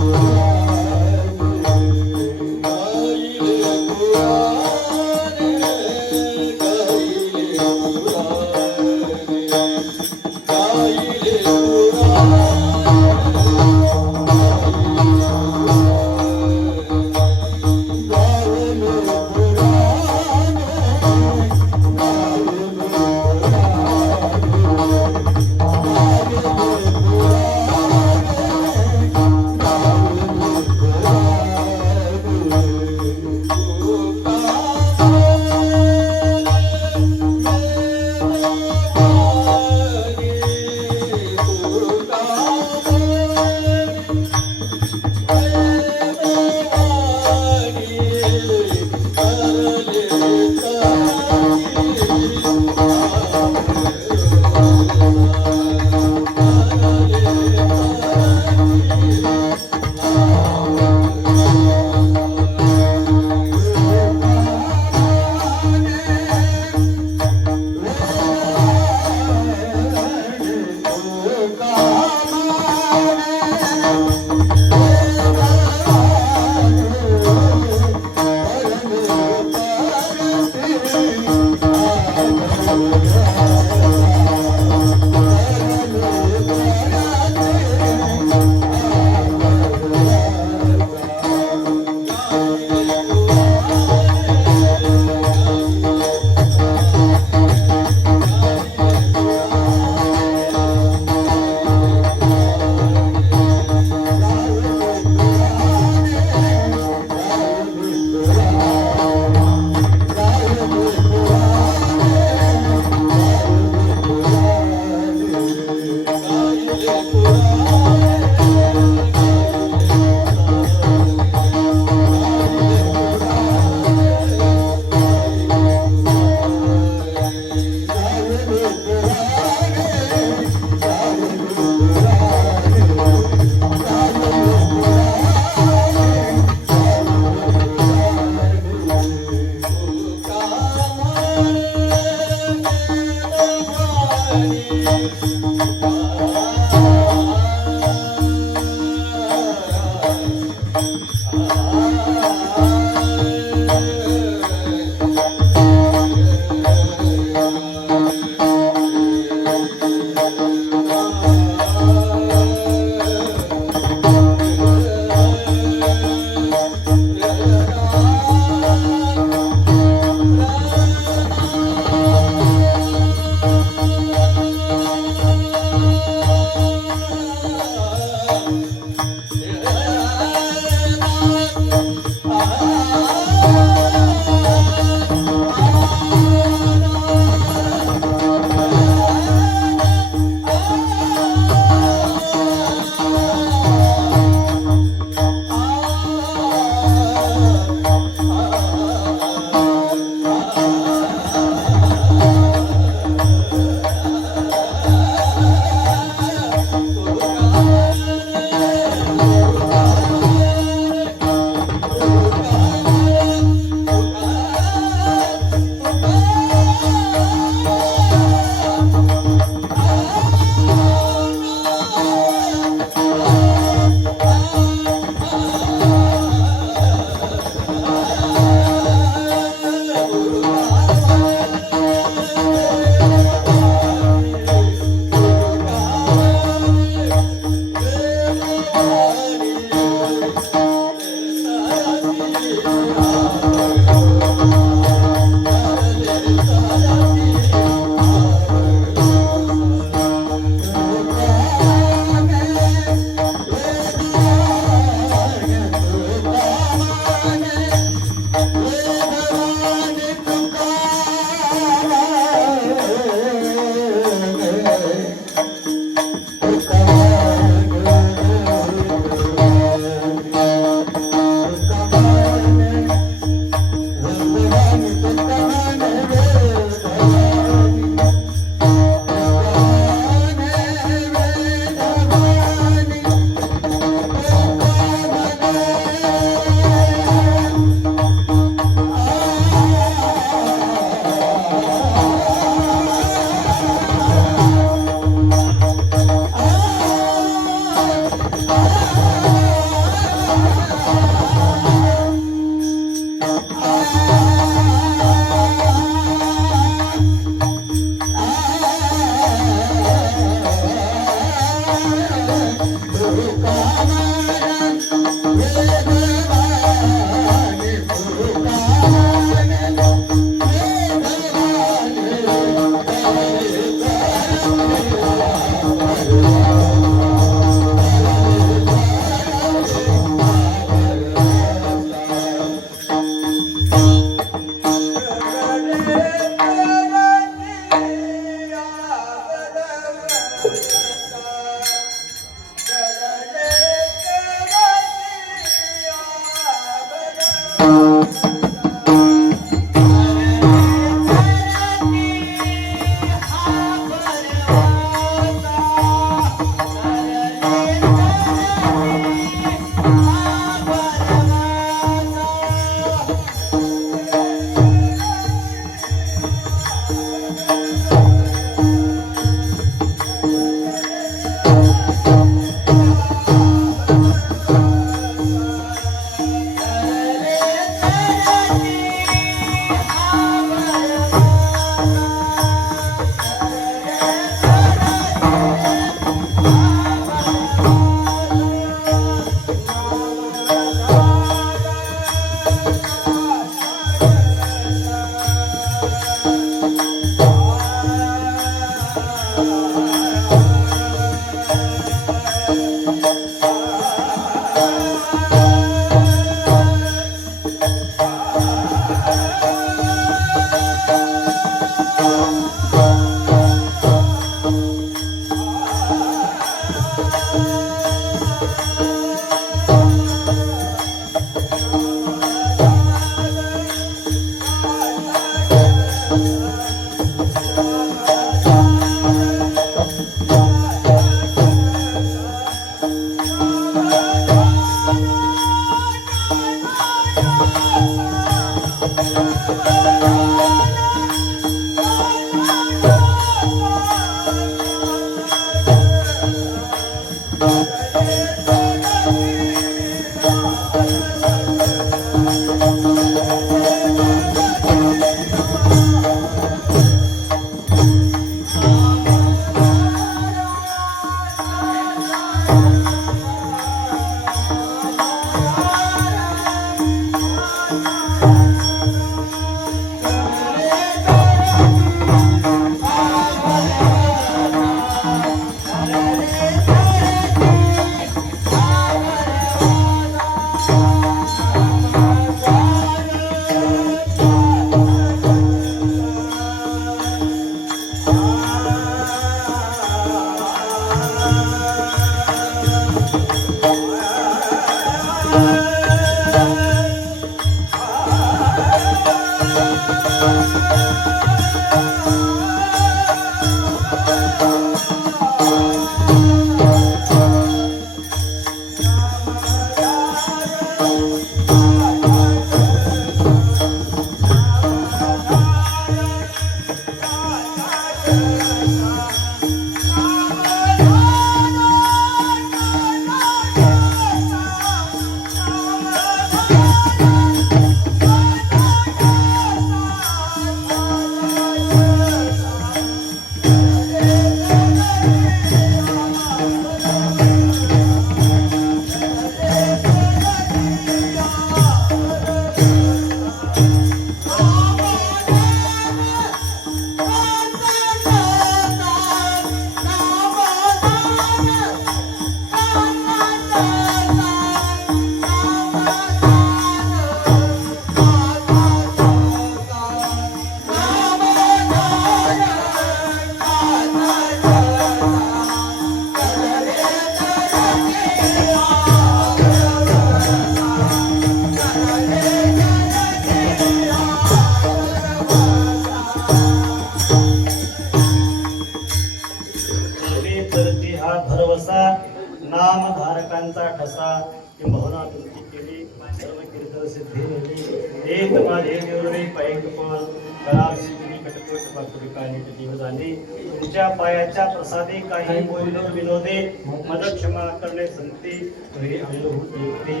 नामधारकांचा ठसा किंबहुना तुमची केली सर्व कीर्तन सिद्धी नेली एक माझे देवरे पायकपाल कलासिद्धी कटकट पाकुरिकाने जीव झाले तुमच्या पायाच्या प्रसादे काही बोललो विनोदे मद क्षमा करणे संती तरी अंगभूत युक्ती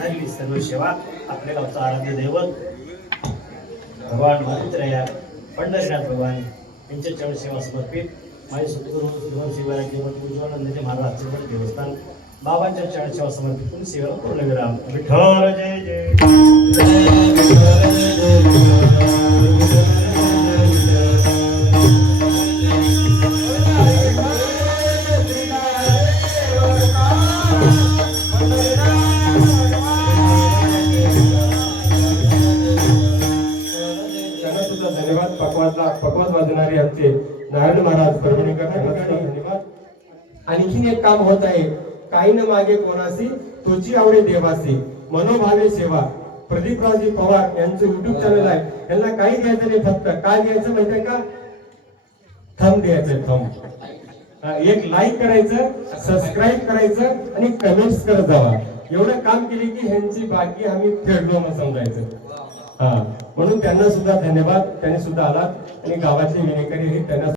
धरली सर्व सेवा आपल्या गावचा आराध्य दैवत भगवान मारुतीराया पंढरीनाथ भगवान यांच्या चरण सेवा समर्पित माझे सद्गुरू श्रीमान शिवाजी उज्ज्वलानंदचे महाराज चिरवट देवस्थान बाबांच्या चरण सेवा समर्पित करून सेवेला पूर्णविराम विठ्ठल जय त्यांना सुद्धा धन्यवाद. पकवाद वाजवणारे आमचे नारायण महाराज परभणीकर त्यांना सुद्धा धन्यवाद. आणखीन एक काम होत आहे. काही न मागे कोणासी तोची आवडे देवासी मनोभावे सेवा. प्रदीपरावजी पवार यांचं युट्यूब चॅनल आहे. यांना काही घ्यायचं नाही, फक्त काय घ्यायचं माहितीये का? थंब द्यायचं. थंब एक लाईक करायचं, सबस्क्राईब करायचं आणि कमेंट्स करत जावा. एवढं काम केले की ह्यांची बाकी आम्ही फेडलो म्हणून समजायचं. हा, म्हणून त्यांना सुद्धा धन्यवाद. त्यांनी सुद्धा आलात आणि गावातले विनेकरी हे